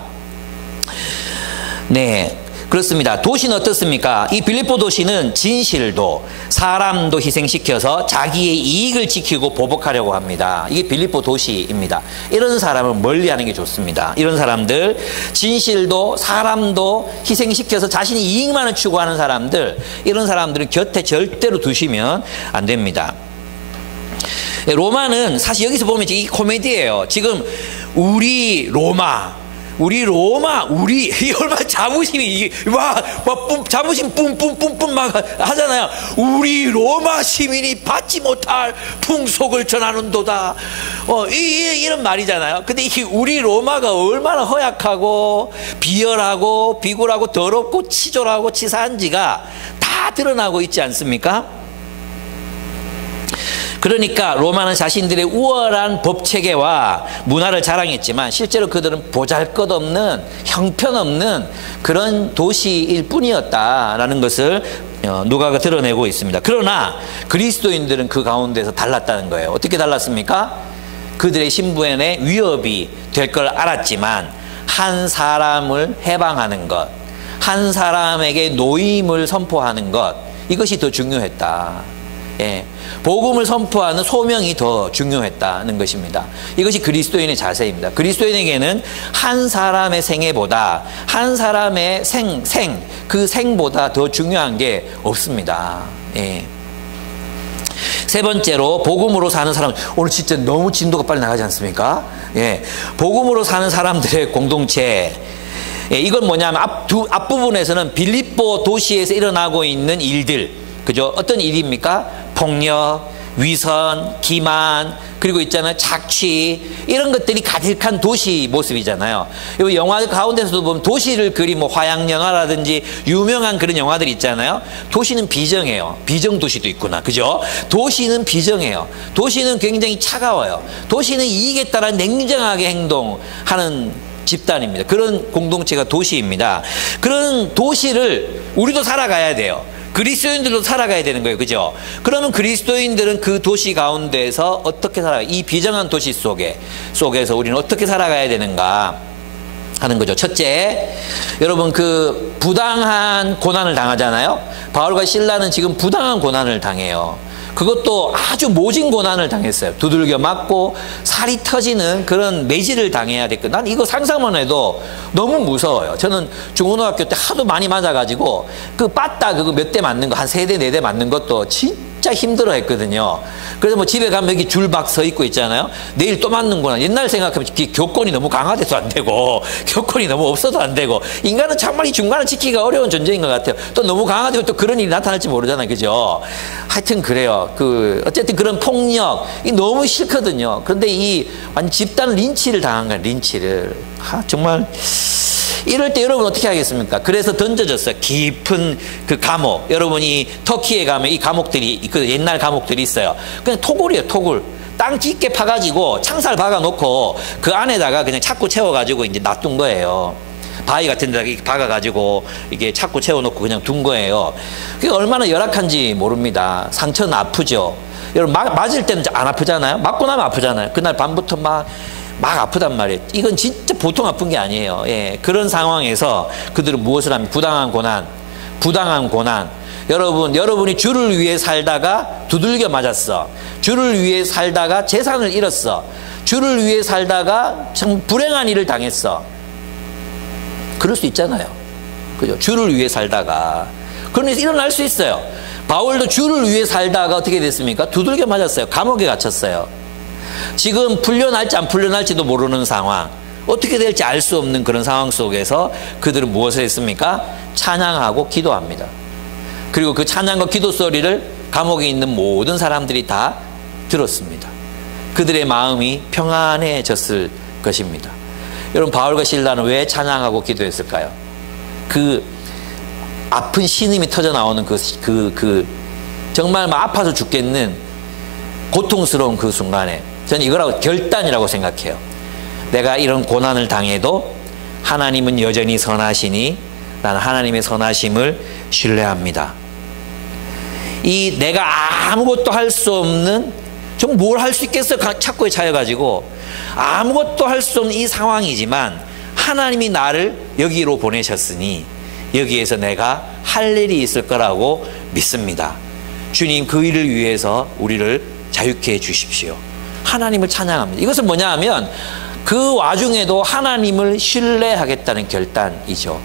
네, 그렇습니다. 도시는 어떻습니까? 이 빌립보 도시는 진실도 사람도 희생시켜서 자기의 이익을 지키고 보복하려고 합니다. 이게 빌립보 도시입니다. 이런 사람을 멀리하는 게 좋습니다. 이런 사람들, 진실도 사람도 희생시켜서 자신의 이익만을 추구하는 사람들, 이런 사람들은 곁에 절대로 두시면 안 됩니다. 로마는 사실 여기서 보면 이 코미디예요. 지금 우리 로마 우리 이 얼마나 자부심이 자부심 뿜뿜뿜뿜 막 하잖아요. 우리 로마 시민이 받지 못할 풍속을 전하는도다. 이런 말이잖아요. 근데 이 우리 로마가 얼마나 허약하고 비열하고 비굴하고 더럽고 치졸하고 치사한지가 다 드러나고 있지 않습니까? 그러니까 로마는 자신들의 우월한 법체계와 문화를 자랑했지만 실제로 그들은 보잘것없는 형편없는 그런 도시일 뿐이었다라는 것을 누가가 드러내고 있습니다. 그러나 그리스도인들은 그 가운데서 달랐다는 거예요. 어떻게 달랐습니까? 그들의 신분에 위협이 될 걸 알았지만 한 사람을 해방하는 것, 한 사람에게 노임을 선포하는 것, 이것이 더 중요했다. 예, 복음을 선포하는 소명이 더 중요했다는 것입니다. 이것이 그리스도인의 자세입니다. 그리스도인에게는 한 사람의 생애보다 한 사람의 그 생보다 더 중요한 게 없습니다. 예. 세 번째로 복음으로 사는 사람, 오늘 진짜 너무 진도가 빨리 나가지 않습니까? 예, 복음으로 사는 사람들의 공동체. 예, 이건 뭐냐면 앞부분에서는 빌립보 도시에서 일어나고 있는 일들, 그죠? 어떤 일입니까? 폭력, 위선, 기만, 그리고 있잖아요, 착취, 이런 것들이 가득한 도시 모습이잖아요. 이 영화 가운데서도 보면 도시를 그린 뭐 화양연화라든지 유명한 그런 영화들이 있잖아요. 도시는 비정해요. 비정도시도 있구나. 그죠? 도시는 비정해요. 도시는 굉장히 차가워요. 도시는 이익에 따라 냉정하게 행동하는 집단입니다. 그런 공동체가 도시입니다. 그런 도시를 우리도 살아가야 돼요. 그리스도인들도 살아가야 되는 거예요. 그죠? 그러면 그리스도인들은 그 도시 가운데서 어떻게 살아가요? 이 비정한 도시 속에서 우리는 어떻게 살아가야 되는가 하는 거죠. 첫째, 여러분 그 부당한 고난을 당하잖아요. 바울과 실라는 지금 부당한 고난을 당해요. 그것도 아주 모진 고난을 당했어요. 두들겨 맞고 살이 터지는 그런 매질을 당해야 됐거든요. 난 이거 상상만 해도 너무 무서워요. 저는 중고등학교 때 하도 많이 맞아가지고 그 빠따 그거 몇 대 맞는 거 한 3대 4대 맞는 것도 진짜 힘들어 했거든요. 그래서 뭐 집에 가면 여기 줄 막 서 있고 있잖아요. 내일 또 맞는구나. 옛날 생각하면 교권이 너무 강화돼서 안 되고 교권이 너무 없어도 안 되고 인간은 정말 이 중간을 지키기가 어려운 존재인 것 같아요. 또 너무 강화되고 또 그런 일이 나타날지 모르잖아요. 그죠? 하여튼 그래요. 어쨌든 그런 폭력이 너무 싫거든요. 그런데 이 완전 집단 린치를 당한 거예요. 린치를. 정말 이럴 때 여러분 어떻게 하겠습니까? 그래서 던져졌어요. 깊은 그 감옥. 여러분이 터키에 가면 이 감옥들이, 그 옛날 감옥들이 있어요. 그냥 토굴이에요, 토굴. 땅 깊게 파가지고 창살 박아놓고 그 안에다가 그냥 차고 채워가지고 이제 놔둔 거예요. 바위 같은 데다가 박아가지고 이게 차고 채워놓고 그냥 둔 거예요. 그게 얼마나 열악한지 모릅니다. 상처는 아프죠. 여러분 맞을 때는 안 아프잖아요. 맞고 나면 아프잖아요. 그날 밤부터 막 아프단 말이에요. 이건 진짜 보통 아픈 게 아니에요. 예, 그런 상황에서 그들은 무엇을 하면 부당한 고난. 여러분이 주를 위해 살다가 두들겨 맞았어. 주를 위해 살다가 재산을 잃었어. 주를 위해 살다가 참 불행한 일을 당했어. 그럴 수 있잖아요. 그죠? 주를 위해 살다가. 그러면서 일어날 수 있어요. 바울도 주를 위해 살다가 어떻게 됐습니까? 두들겨 맞았어요. 감옥에 갇혔어요. 지금 풀려날지 안 풀려날지도 모르는 상황, 어떻게 될지 알 수 없는 그런 상황 속에서 그들은 무엇을 했습니까? 찬양하고 기도합니다. 그리고 그 찬양과 기도 소리를 감옥에 있는 모든 사람들이 다 들었습니다. 그들의 마음이 평안해졌을 것입니다. 여러분, 바울과 실라는 왜 찬양하고 기도했을까요? 그 아픈 신음이 터져 나오는 정말 막 아파서 죽겠는 고통스러운 그 순간에 저는 이거라고 결단이라고 생각해요. 내가 이런 고난을 당해도 하나님은 여전히 선하시니 나는 하나님의 선하심을 신뢰합니다. 이 내가 아무것도 할 수 없는, 좀 뭘 할 수 있겠어요? 착고에 차여가지고 아무것도 할 수 없는 이 상황이지만 하나님이 나를 여기로 보내셨으니 여기에서 내가 할 일이 있을 거라고 믿습니다. 주님, 그 일을 위해서 우리를 자유케 해 주십시오. 하나님을 찬양합니다. 이것은 뭐냐 하면 그 와중에도 하나님을 신뢰하겠다는 결단이죠.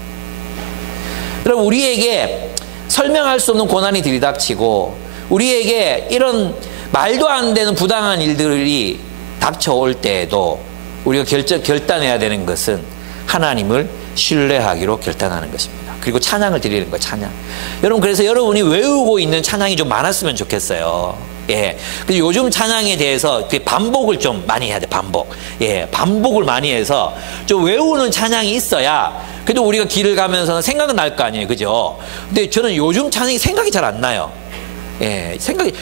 여러분, 우리에게 설명할 수 없는 고난이 들이닥치고 우리에게 이런 말도 안 되는 부당한 일들이 닥쳐올 때에도 우리가 결단해야 되는 것은 하나님을 신뢰하기로 결단하는 것입니다. 그리고 찬양을 드리는 거예요. 찬양. 여러분, 그래서 여러분이 외우고 있는 찬양이 좀 많았으면 좋겠어요. 예. 근데 요즘 찬양에 대해서 반복을 좀 많이 해야 돼. 반복. 예. 반복을 많이 해서 좀 외우는 찬양이 있어야 그래도 우리가 길을 가면서는 생각은 날 거 아니에요. 그죠? 근데 저는 요즘 찬양이 생각이 잘 안 나요. 예.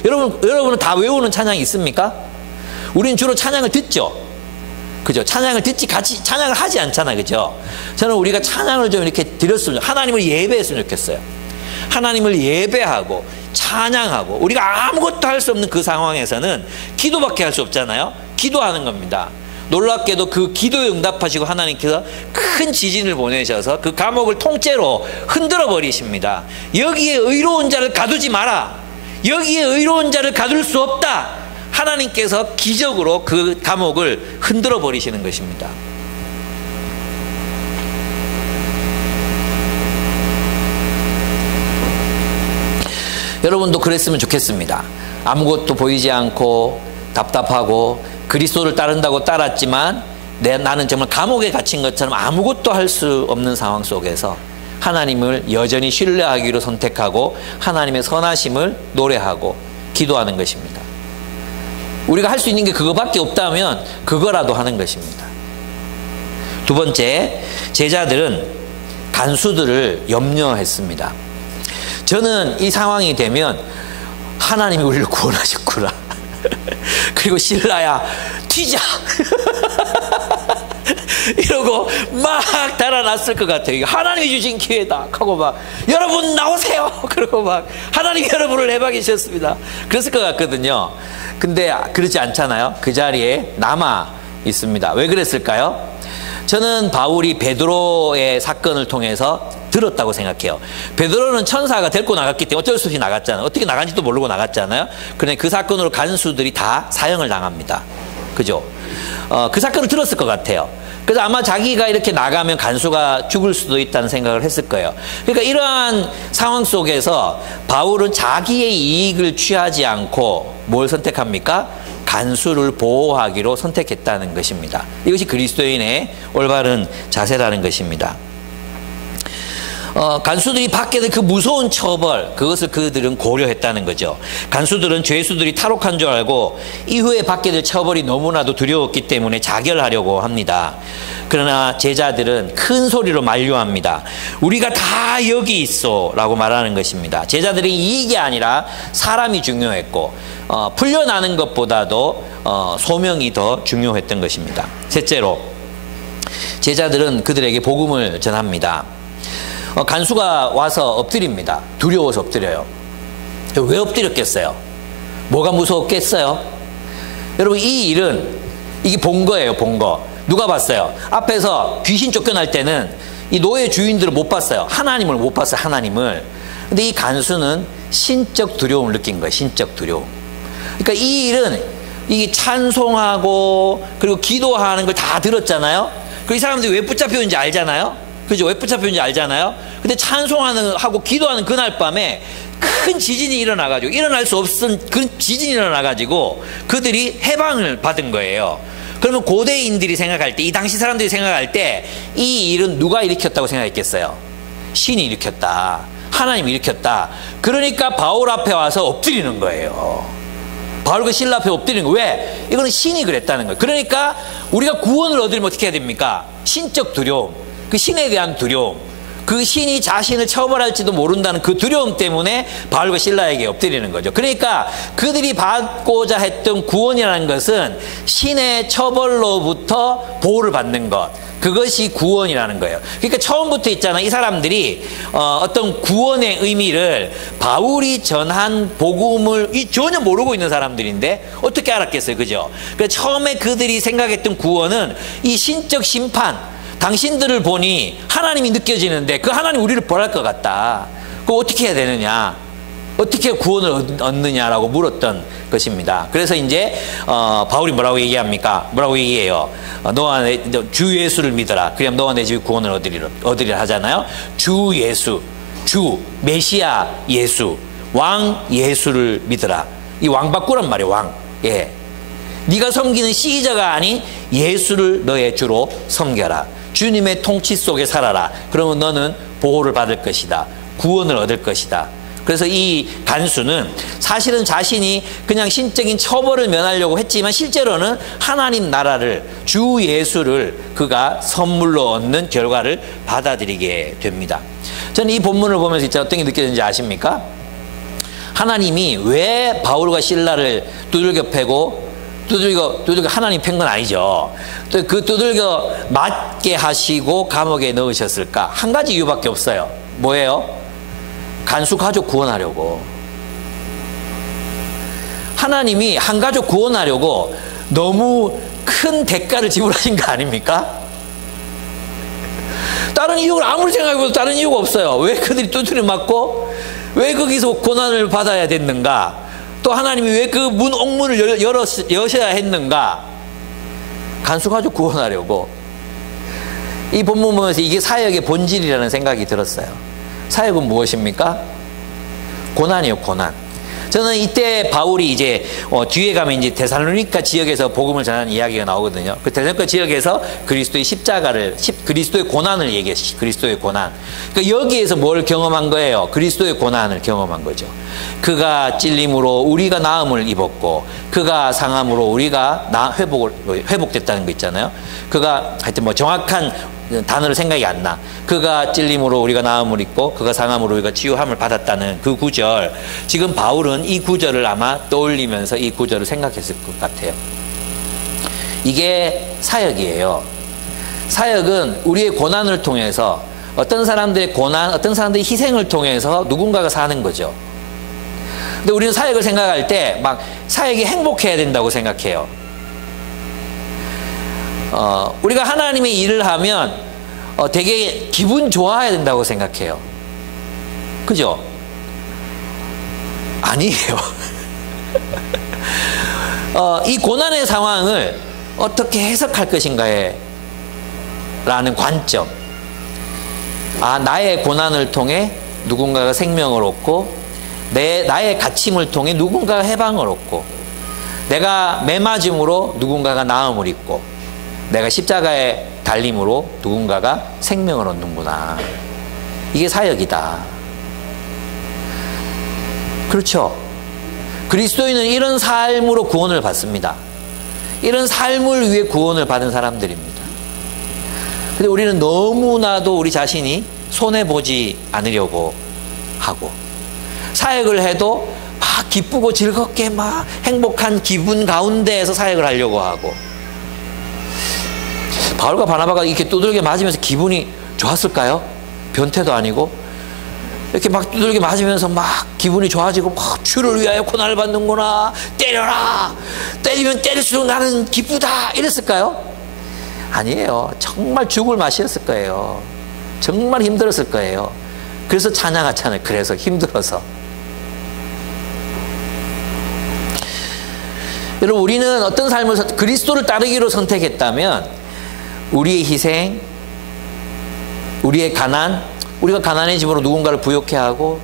여러분은 다 외우는 찬양이 있습니까? 우리는 주로 찬양을 듣죠. 그죠? 찬양을 듣지 같이 찬양을 하지 않잖아요. 그죠? 저는 우리가 찬양을 좀 이렇게 드렸으면, 하나님을 예배했으면 좋겠어요. 하나님을 예배하고 찬양하고, 우리가 아무것도 할 수 없는 그 상황에서는 기도밖에 할 수 없잖아요. 기도하는 겁니다. 놀랍게도 그 기도에 응답하시고 하나님께서 큰 지진을 보내셔서 그 감옥을 통째로 흔들어 버리십니다. 여기에 의로운 자를 가두지 마라. 여기에 의로운 자를 가둘 수 없다. 하나님께서 기적으로 그 감옥을 흔들어 버리시는 것입니다. 여러분도 그랬으면 좋겠습니다. 아무것도 보이지 않고 답답하고 그리스도를 따른다고 따랐지만 나는 정말 감옥에 갇힌 것처럼 아무것도 할 수 없는 상황 속에서 하나님을 여전히 신뢰하기로 선택하고 하나님의 선하심을 노래하고 기도하는 것입니다. 우리가 할 수 있는 게 그거밖에 없다면 그거라도 하는 것입니다. 두 번째, 제자들은 간수들을 염려했습니다. 저는 이 상황이 되면 하나님이 우리를 구원하셨구나. 그리고 실라야 튀자 이러고 막 달아났을 것 같아요. 하나님이 주신 기회다 하고 막 여러분 나오세요. 그러고 막 하나님이 여러분을 내박이셨습니다. 그랬을 것 같거든요. 근데 그렇지 않잖아요. 그 자리에 남아 있습니다. 왜 그랬을까요? 저는 바울이 베드로의 사건을 통해서 들었다고 생각해요. 베드로는 천사가 데리고 나갔기 때문에 어쩔 수 없이 나갔잖아요. 어떻게 나간지도 모르고 나갔잖아요. 그런데 그 사건으로 간수들이 다 사형을 당합니다. 그죠? 그 사건을 들었을 것 같아요. 그래서 아마 자기가 이렇게 나가면 간수가 죽을 수도 있다는 생각을 했을 거예요. 그러니까 이러한 상황 속에서 바울은 자기의 이익을 취하지 않고 뭘 선택합니까? 간수를 보호하기로 선택했다는 것입니다. 이것이 그리스도인의 올바른 자세라는 것입니다. 간수들이 받게 된 그 무서운 처벌, 그것을 그들은 고려했다는 거죠. 간수들은 죄수들이 탈옥한 줄 알고 이후에 받게 될 처벌이 너무나도 두려웠기 때문에 자결하려고 합니다. 그러나 제자들은 큰 소리로 만류합니다. 우리가 다 여기 있어 라고 말하는 것입니다. 제자들이 이익이 아니라 사람이 중요했고 풀려나는 것보다도 소명이 더 중요했던 것입니다. 셋째로, 제자들은 그들에게 복음을 전합니다. 간수가 와서 엎드립니다. 두려워서 엎드려요. 왜 엎드렸겠어요? 뭐가 무서웠겠어요? 여러분, 이 일은 이게 본 거예요. 본 거. 누가 봤어요? 앞에서 귀신 쫓겨날 때는 이 노예 주인들을 못 봤어요. 하나님을 못 봤어요. 하나님을. 근데 이 간수는 신적 두려움을 느낀 거예요. 신적 두려움. 그러니까 이 일은 이게 찬송하고 그리고 기도하는 걸 다 들었잖아요. 그 이 사람들이 왜 붙잡혔는지 알잖아요. 그죠? 왜 붙잡혔는지 알잖아요. 근데 찬송하는 하고 기도하는 그날 밤에 큰 지진이 일어나가지고, 일어날 수 없은 그런 지진이 일어나가지고 그들이 해방을 받은 거예요. 그러면 고대인들이 생각할 때, 이 당시 사람들이 생각할 때 이 일은 누가 일으켰다고 생각했겠어요? 신이 일으켰다, 하나님이 일으켰다. 그러니까 바울 앞에 와서 엎드리는 거예요. 바울과 신라 앞에 엎드리는 거예요. 왜? 이거는 신이 그랬다는 거예요. 그러니까 우리가 구원을 얻으려면 어떻게 해야 됩니까? 신적 두려움, 그 신에 대한 두려움, 그 신이 자신을 처벌할지도 모른다는 그 두려움 때문에 바울과 신라에게 엎드리는 거죠. 그러니까 그들이 받고자 했던 구원이라는 것은 신의 처벌로부터 보호를 받는 것, 그것이 구원이라는 거예요. 그러니까 처음부터 있잖아요. 이 사람들이 어떤 구원의 의미를 바울이 전한 복음을 전혀 모르고 있는 사람들인데 어떻게 알았겠어요? 그죠? 그러니까 처음에 그들이 생각했던 구원은 이 신적 심판, 당신들을 보니 하나님이 느껴지는데 그 하나님 우리를 벌할 것 같다. 그거 어떻게 해야 되느냐? 어떻게 구원을 얻느냐라고 물었던 것입니다. 그래서 이제 바울이 뭐라고 얘기합니까? 뭐라고 얘기해요? 너와 내 주 예수를 믿어라. 그럼 너와 내 집이 구원을 얻으리라 하잖아요. 주 예수, 주 메시아 예수, 왕 예수를 믿어라. 이 왕 바꾸란 말이에요. 왕. 예. 네가 섬기는 시자가 아닌 예수를 너의 주로 섬겨라. 주님의 통치 속에 살아라. 그러면 너는 보호를 받을 것이다. 구원을 얻을 것이다. 그래서 이 간수는 사실은 자신이 그냥 신적인 처벌을 면하려고 했지만 실제로는 하나님 나라를, 주 예수를 그가 선물로 얻는 결과를 받아들이게 됩니다. 저는 이 본문을 보면서 진짜 어떤 게 느껴지는지 아십니까? 하나님이 왜 바울과 신라를 두들겨 패고, 두들겨 하나님 팬 건 아니죠. 또 그 두들겨 맞게 하시고 감옥에 넣으셨을까? 한 가지 이유밖에 없어요. 뭐예요? 간수 가족 구원하려고. 하나님이 한 가족 구원하려고 너무 큰 대가를 지불하신 거 아닙니까? 다른 이유를 아무리 생각해봐도 다른 이유가 없어요. 왜 그들이 두드려 맞고 왜 거기서 고난을 받아야 됐는가? 또 하나님이 왜 그 옥문을 여셔야 했는가? 간수 가족 구원하려고. 이 본문 보면서 이게 사역의 본질이라는 생각이 들었어요. 사역은 무엇입니까? 고난이요, 고난. 저는 이때 바울이 이제 뒤에 가면 이제 데살로니가 지역에서 복음을 전하는 이야기가 나오거든요. 그 데살로니가 지역에서 그리스도의 십자가를, 그리스도의 고난을 얘기했어요. 그리스도의 고난. 그러니까 여기에서 뭘 경험한 거예요? 그리스도의 고난을 경험한 거죠. 그가 찔림으로 우리가 나음을 입었고, 그가 상함으로 우리가 회복됐다는 거 있잖아요. 그가 하여튼 뭐 정확한 단어를 생각이 안 나. 그가 찔림으로 우리가 나음을 입고 그가 상함으로 우리가 치유함을 받았다는 그 구절. 지금 바울은 이 구절을 아마 떠올리면서 이 구절을 생각했을 것 같아요. 이게 사역이에요. 사역은 우리의 고난을 통해서, 어떤 사람들의 고난, 어떤 사람들의 희생을 통해서 누군가가 사는 거죠. 근데 우리는 사역을 생각할 때 막 사역이 행복해야 된다고 생각해요. 우리가 하나님의 일을 하면 되게 기분 좋아야 된다고 생각해요. 그죠? 아니에요. 이 고난의 상황을 어떻게 해석할 것인가에 라는 관점. 나의 고난을 통해 누군가가 생명을 얻고, 나의 갇힘을 통해 누군가가 해방을 얻고, 내가 매맞음으로 누군가가 나음을 입고, 내가 십자가에 달림으로 누군가가 생명을 얻는구나. 이게 사역이다. 그렇죠? 그리스도인은 이런 삶으로 구원을 받습니다. 이런 삶을 위해 구원을 받은 사람들입니다. 근데 우리는 너무나도 우리 자신이 손해보지 않으려고 하고, 사역을 해도 막 기쁘고 즐겁게 막 행복한 기분 가운데에서 사역을 하려고 하고, 바울과 바나바가 이렇게 두들겨 맞으면서 기분이 좋았을까요? 변태도 아니고 이렇게 막 두들겨 맞으면서 막 기분이 좋아지고 막 주를 위하여 고난을 받는구나, 때려라, 때리면 때릴수록 나는 기쁘다, 이랬을까요? 아니에요. 정말 죽을 맛이었을 거예요. 정말 힘들었을 거예요. 그래서 찬양하잖아요. 그래서 힘들어서. 여러분, 우리는 어떤 삶을 그리스도를 따르기로 선택했다면 우리의 희생, 우리의 가난, 우리가 가난해짐으로 누군가를 부욕해 하고,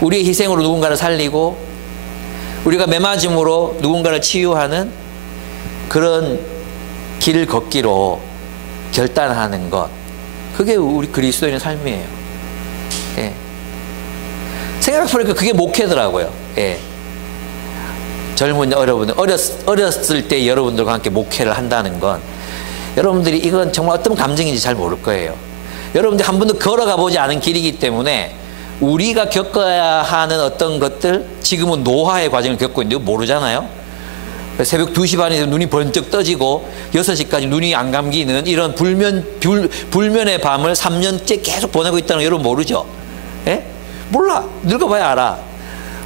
우리의 희생으로 누군가를 살리고, 우리가 매맞음으로 누군가를 치유하는 그런 길을 걷기로 결단하는 것, 그게 우리 그리스도인의 삶이에요. 예. 생각해보니까 그게 목회더라고요. 예. 젊은 여러분들, 어렸을 때 여러분들과 함께 목회를 한다는 건, 여러분들이 이건 정말 어떤 감정인지 잘 모를 거예요. 여러분들이 한 번도 걸어가 보지 않은 길이기 때문에 우리가 겪어야 하는 어떤 것들, 지금은 노화의 과정을 겪고 있는데 모르잖아요. 새벽 2시 반에 눈이 번쩍 떠지고 6시까지 눈이 안 감기는 이런 불면의 밤을 3년째 계속 보내고 있다는 거 여러분 모르죠? 예? 몰라. 늙어봐야 알아.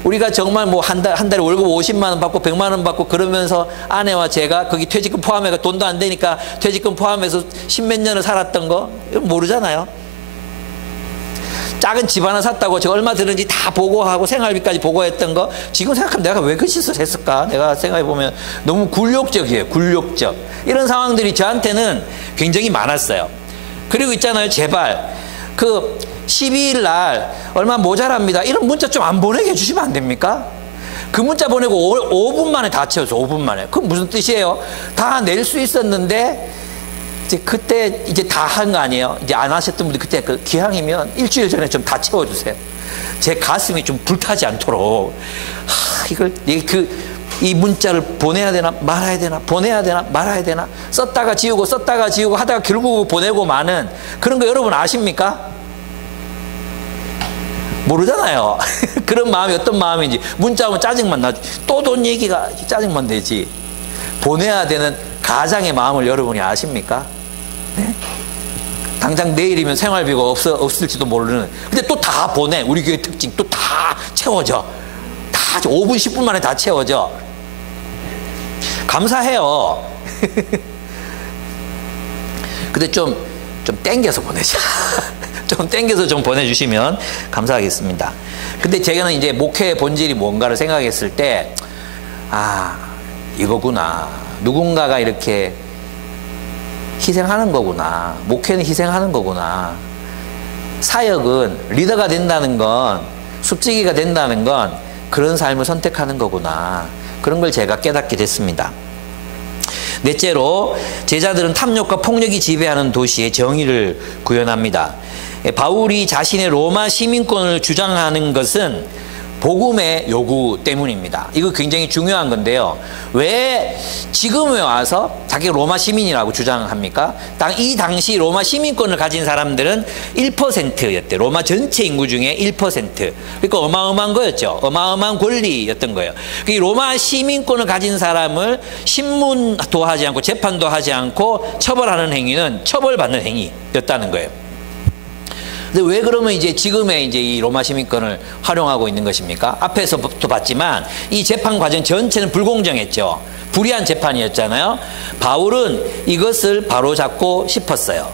우리가 정말 뭐 한 달에 월급 50만 원 받고 100만 원 받고 그러면서 아내와 제가 거기 퇴직금 포함해서 돈도 안 되니까 퇴직금 포함해서 10몇 년을 살았던 거 모르잖아요. 작은 집 하나 샀다고 저 얼마 드는지 다 보고하고 생활비까지 보고했던 거 지금 생각하면 내가 왜 그 짓을 했을까? 내가 생각해보면 너무 굴욕적이에요. 굴욕적. 이런 상황들이 저한테는 굉장히 많았어요. 그리고 있잖아요. 제발 그 12일 날 얼마 모자랍니다. 이런 문자 좀 안 보내게 해주시면 안 됩니까? 그 문자 보내고 5분 만에 다 채워서 5분 만에. 그건 무슨 뜻이에요? 다 낼 수 있었는데 이제 그때 이제 다 한 거 아니에요? 이제 안 하셨던 분들 그때 그 기왕이면 일주일 전에 좀 다 채워주세요. 제 가슴이 좀 불타지 않도록. 이걸 이 문자를 보내야 되나 말아야 되나 보내야 되나 말아야 되나 썼다가 지우고 하다가 결국 보내고 마는 그런 거 여러분 아십니까? 모르잖아요. 그런 마음이 어떤 마음인지. 문자 오면 짜증만 나죠. 또 돈 얘기가 짜증만 되지. 보내야 되는 가장의 마음을 여러분이 아십니까? 네? 당장 내일이면 생활비가 없을지도 모르는. 근데 또 다 보내. 우리 교회 특징 또 다 채워져. 다 5분 10분 만에 다 채워져. 감사해요. 근데 좀 땡겨서 보내자. 좀 땡겨서 좀 보내주시면 감사하겠습니다. 근데 제가는 이제 목회의 본질이 뭔가를 생각했을 때, 이거구나. 누군가가 이렇게 희생하는 거구나. 목회는 희생하는 거구나. 사역은 리더가 된다는 건, 숲지기가 된다는 건 그런 삶을 선택하는 거구나. 그런 걸 제가 깨닫게 됐습니다. 넷째로, 제자들은 탐욕과 폭력이 지배하는 도시의 정의를 구현합니다. 바울이 자신의 로마 시민권을 주장하는 것은 복음의 요구 때문입니다. 이거 굉장히 중요한 건데요. 왜 지금에 와서 자기가 로마 시민이라고 주장합니까? 이 당시 로마 시민권을 가진 사람들은 1%였대요. 로마 전체 인구 중에 1%. 그러니까 어마어마한 거였죠. 어마어마한 권리였던 거예요. 이 로마 시민권을 가진 사람을 신문도 하지 않고 재판도 하지 않고 처벌하는 행위는 처벌받는 행위였다는 거예요. 근데 왜 그러면 이제 지금의 이제 이 로마 시민권을 활용하고 있는 것입니까? 앞에서부터 봤지만 이 재판 과정 전체는 불공정했죠. 불의한 재판이었잖아요. 바울은 이것을 바로잡고 싶었어요.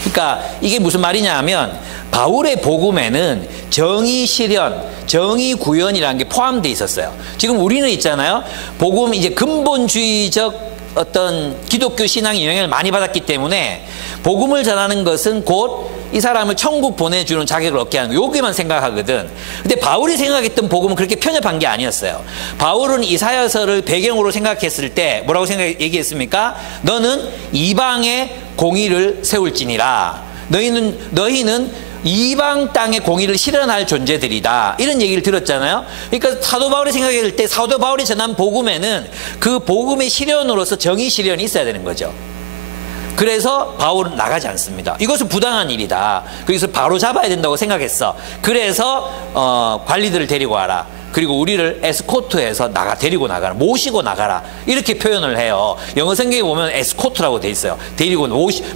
그러니까 이게 무슨 말이냐 하면 바울의 복음에는 정의 실현, 정의 구현이라는 게 포함되어 있었어요. 지금 우리는 있잖아요. 복음 이제 근본주의적 어떤 기독교 신앙의 영향을 많이 받았기 때문에 복음을 전하는 것은 곧 이 사람을 천국 보내주는 자격을 얻게 하는 거, 여기만 생각하거든. 근데 바울이 생각했던 복음은 그렇게 편협한 게 아니었어요. 바울은 이사야서를 배경으로 생각했을 때 뭐라고 얘기했습니까? 너는 이방의 공의를 세울지니라. 너희는 이방 땅의 공의를 실현할 존재들이다. 이런 얘기를 들었잖아요. 그러니까 사도 바울이 생각했을 때 사도 바울이 전한 복음에는 그 복음의 실현으로서 정의 실현이 있어야 되는 거죠. 그래서 바울은 나가지 않습니다. 이것은 부당한 일이다. 그래서 바로 잡아야 된다고 생각했어. 그래서 관리들을 데리고 와라. 그리고 우리를 에스코트해서 데리고 나가라. 모시고 나가라. 이렇게 표현을 해요. 영어 성경에 보면 에스코트라고 돼 있어요. 데리고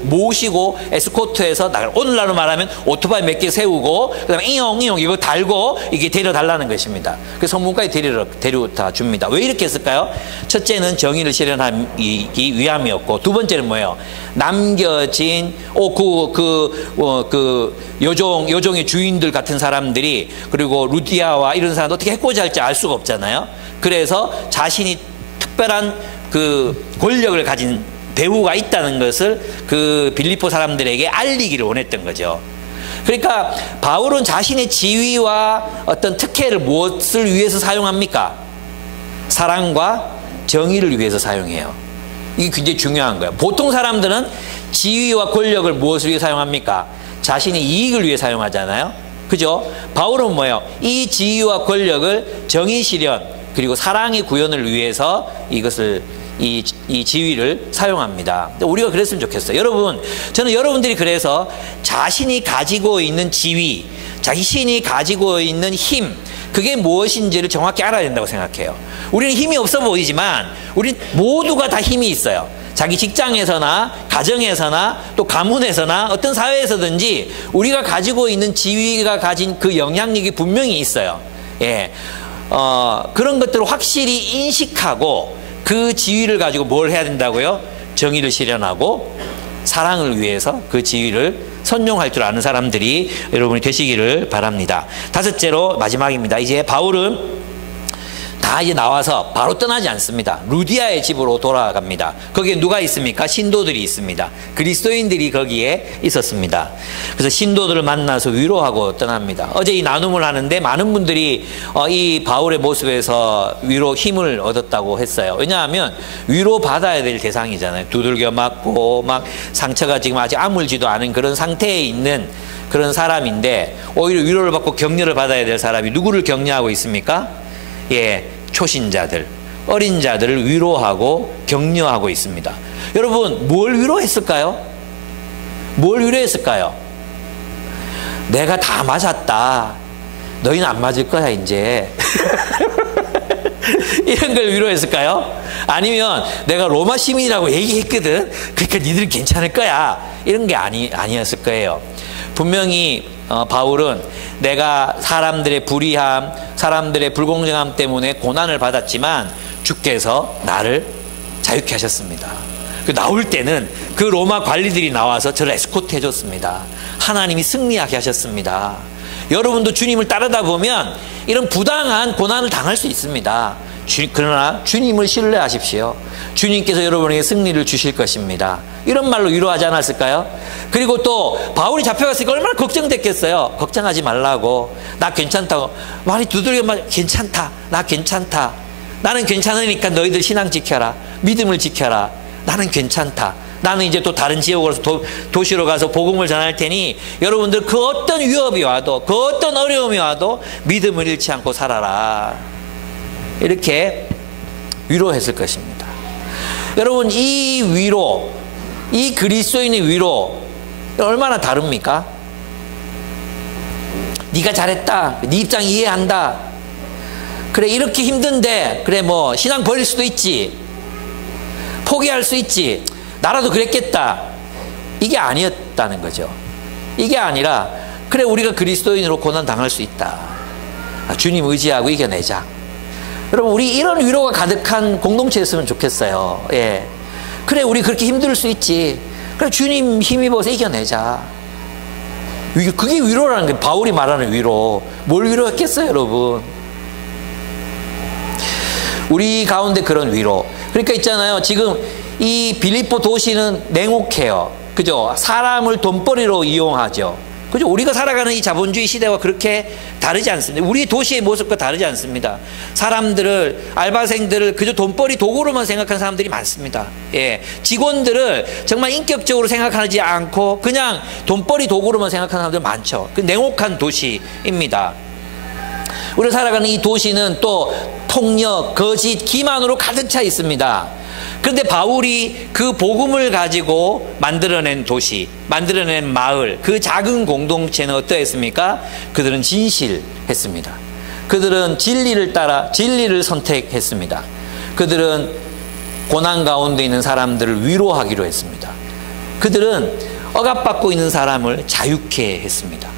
모시고 에스코트해서 나가라. 오늘날로 말하면 오토바이 몇 개 세우고 그다음에 이용 이거 달고 이게 데려달라는 것입니다. 그래서 성문까지 데려다 줍니다. 왜 이렇게 했을까요? 첫째는 정의를 실현하기 위함이었고, 두 번째는 뭐예요? 남겨진 여종의 주인들 같은 사람들이, 그리고 루디아와 이런 사람도 어떻게 해코지 할지 알 수가 없잖아요. 그래서 자신이 특별한 그 권력을 가진 배후가 있다는 것을 그 빌립보 사람들에게 알리기를 원했던 거죠. 그러니까 바울은 자신의 지위와 어떤 특혜를 무엇을 위해서 사용합니까? 사랑과 정의를 위해서 사용해요. 이게 굉장히 중요한 거예요. 보통 사람들은 지위와 권력을 무엇을 위해 사용합니까? 자신의 이익을 위해 사용하잖아요. 그죠? 바울은 뭐예요? 이 지위와 권력을 정의 실현 그리고 사랑의 구현을 위해서 이것을 이 지위를 사용합니다. 우리가 그랬으면 좋겠어요. 여러분, 저는 여러분들이 그래서 자신이 가지고 있는 지위, 자신이 가지고 있는 힘, 그게 무엇인지를 정확히 알아야 된다고 생각해요. 우리는 힘이 없어 보이지만 우리 모두가 다 힘이 있어요. 자기 직장에서나 가정에서나 또 가문에서나 어떤 사회에서든지 우리가 가지고 있는 지위가 가진 그 영향력이 분명히 있어요. 예, 그런 것들을 확실히 인식하고 그 지위를 가지고 뭘 해야 된다고요? 정의를 실현하고 사랑을 위해서 그 지위를 선용할 줄 아는 사람들이 여러분이 되시기를 바랍니다. 다섯째로 마지막입니다. 이제 바울은 다 이제 나와서 바로 떠나지 않습니다. 루디아의 집으로 돌아갑니다. 거기에 누가 있습니까? 신도들이 있습니다. 그리스도인들이 거기에 있었습니다. 그래서 신도들을 만나서 위로하고 떠납니다. 어제 이 나눔을 하는데 많은 분들이 이 바울의 모습에서 위로 힘을 얻었다고 했어요. 왜냐하면 위로받아야 될 대상이잖아요. 두들겨 맞고 막 상처가 지금 아직 아물지도 않은 그런 상태에 있는 그런 사람인데 오히려 위로를 받고 격려를 받아야 될 사람이 누구를 격려하고 있습니까? 예, 초신자들, 어린 자들을 위로하고 격려하고 있습니다. 여러분, 뭘 위로했을까요? 뭘 위로했을까요? 내가 다 맞았다. 너희는 안 맞을 거야, 이제. 이런 걸 위로했을까요? 아니면 내가 로마 시민이라고 얘기했거든. 그러니까 니들은 괜찮을 거야. 이런 게 아니었을 거예요. 분명히 바울은 내가 사람들의 불의함, 사람들의 불공정함 때문에 고난을 받았지만 주께서 나를 자유케 하셨습니다. 나올 때는 그 로마 관리들이 나와서 저를 에스코트 해줬습니다. 하나님이 승리하게 하셨습니다. 여러분도 주님을 따르다 보면 이런 부당한 고난을 당할 수 있습니다. 그러나 주님을 신뢰하십시오. 주님께서 여러분에게 승리를 주실 것입니다. 이런 말로 위로하지 않았을까요? 그리고 또 바울이 잡혀갔으니까 얼마나 걱정됐겠어요. 걱정하지 말라고. 나 괜찮다고. 말이 두들겨만 괜찮다. 나 괜찮다. 나는 괜찮으니까 너희들 신앙 지켜라. 믿음을 지켜라. 나는 괜찮다. 나는 이제 또 다른 지역으로 도시로 가서 복음을 전할 테니 여러분들 그 어떤 위협이 와도 그 어떤 어려움이 와도 믿음을 잃지 않고 살아라. 이렇게 위로했을 것입니다. 여러분, 이 위로, 이 그리스도인의 위로 얼마나 다릅니까? 네가 잘했다. 네 입장 이해한다. 그래, 이렇게 힘든데 그래, 뭐 신앙 버릴 수도 있지. 포기할 수 있지. 나라도 그랬겠다. 이게 아니었다는 거죠. 이게 아니라 그래, 우리가 그리스도인으로 고난 당할 수 있다. 주님 의지하고 이겨내자. 여러분, 우리 이런 위로가 가득한 공동체였으면 좋겠어요. 예. 그래, 우리 그렇게 힘들 수 있지. 그래, 주님 힘입어서 이겨내자. 그게 위로라는 게 바울이 말하는 위로. 뭘 위로했겠어요, 여러분? 우리 가운데 그런 위로. 그러니까 있잖아요. 지금 이 빌립보 도시는 냉혹해요. 그죠? 사람을 돈벌이로 이용하죠. 그죠? 우리가 살아가는 이 자본주의 시대와 그렇게 다르지 않습니다. 우리 도시의 모습과 다르지 않습니다. 사람들을, 알바생들을 그저 돈벌이 도구로만 생각하는 사람들이 많습니다. 예. 직원들을 정말 인격적으로 생각하지 않고 그냥 돈벌이 도구로만 생각하는 사람들 많죠. 그 냉혹한 도시입니다. 우리가 살아가는 이 도시는 또 폭력, 거짓, 기만으로 가득 차 있습니다. 그런데 바울이 그 복음을 가지고 만들어낸 도시, 만들어낸 마을, 그 작은 공동체는 어떠했습니까? 그들은 진실했습니다. 그들은 진리를 따라 진리를 선택했습니다. 그들은 고난 가운데 있는 사람들을 위로하기로 했습니다. 그들은 억압받고 있는 사람을 자유케 했습니다.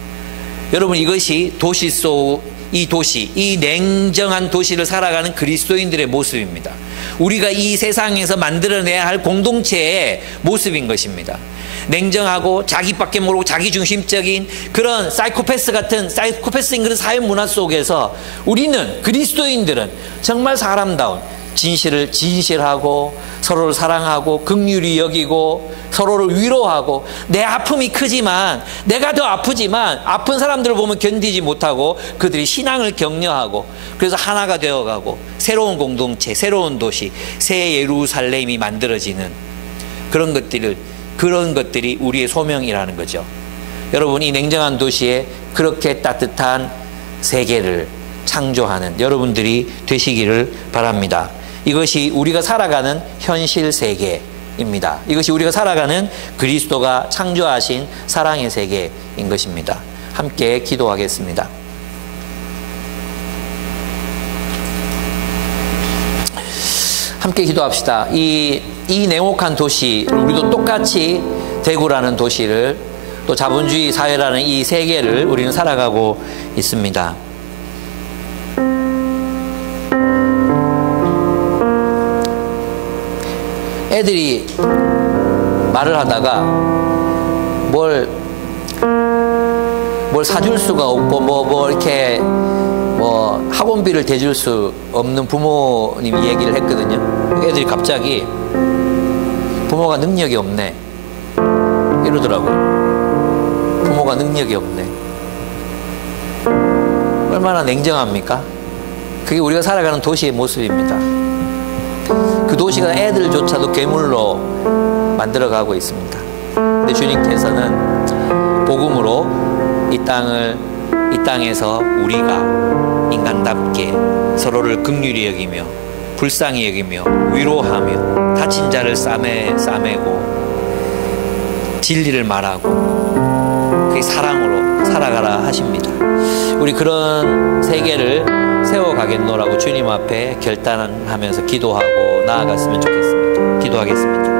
여러분, 이것이 도시 속 이 도시, 이 냉정한 도시를 살아가는 그리스도인들의 모습입니다. 우리가 이 세상에서 만들어내야 할 공동체의 모습인 것입니다. 냉정하고 자기밖에 모르고 자기중심적인 그런 사이코패스 같은 사이코패스인 그런 사회 문화 속에서 우리는, 그리스도인들은 정말 사람다운 진실하고 서로를 사랑하고 긍휼히 여기고 서로를 위로하고, 내 아픔이 크지만, 내가 더 아프지만 아픈 사람들을 보면 견디지 못하고 그들이 신앙을 격려하고, 그래서 하나가 되어가고 새로운 공동체, 새로운 도시, 새 예루살렘이 만들어지는 그런 것들이 우리의 소명이라는 거죠. 여러분, 이 냉정한 도시에 그렇게 따뜻한 세계를 창조하는 여러분들이 되시기를 바랍니다. 이것이 우리가 살아가는 현실 세계입니다. 이것이 우리가 살아가는 그리스도가 창조하신 사랑의 세계인 것입니다. 함께 기도하겠습니다. 함께 기도합시다. 이 냉혹한 도시, 우리도 똑같이 대구라는 도시를, 또 자본주의 사회라는 이 세계를 우리는 살아가고 있습니다. 애들이 말을 하다가 뭘 사줄 수가 없고 이렇게 학원비를 대줄 수 없는 부모님이 얘기를 했거든요. 애들이 갑자기 부모가 능력이 없네 이러더라고요. 부모가 능력이 없네. 얼마나 냉정합니까? 그게 우리가 살아가는 도시의 모습입니다. 그 도시가 애들조차도 괴물로 만들어가고 있습니다. 근데 주님께서는 복음으로 이 땅에서 우리가 인간답게 서로를 긍휼히 여기며 불쌍히 여기며 위로하며 다친 자를 싸매고 진리를 말하고 그게 사랑으로 살아가라 하십니다. 우리 그런 세계를 세워가겠노라고 주님 앞에 결단하면서 기도하고 나아갔으면 좋겠습니다. 기도하겠습니다.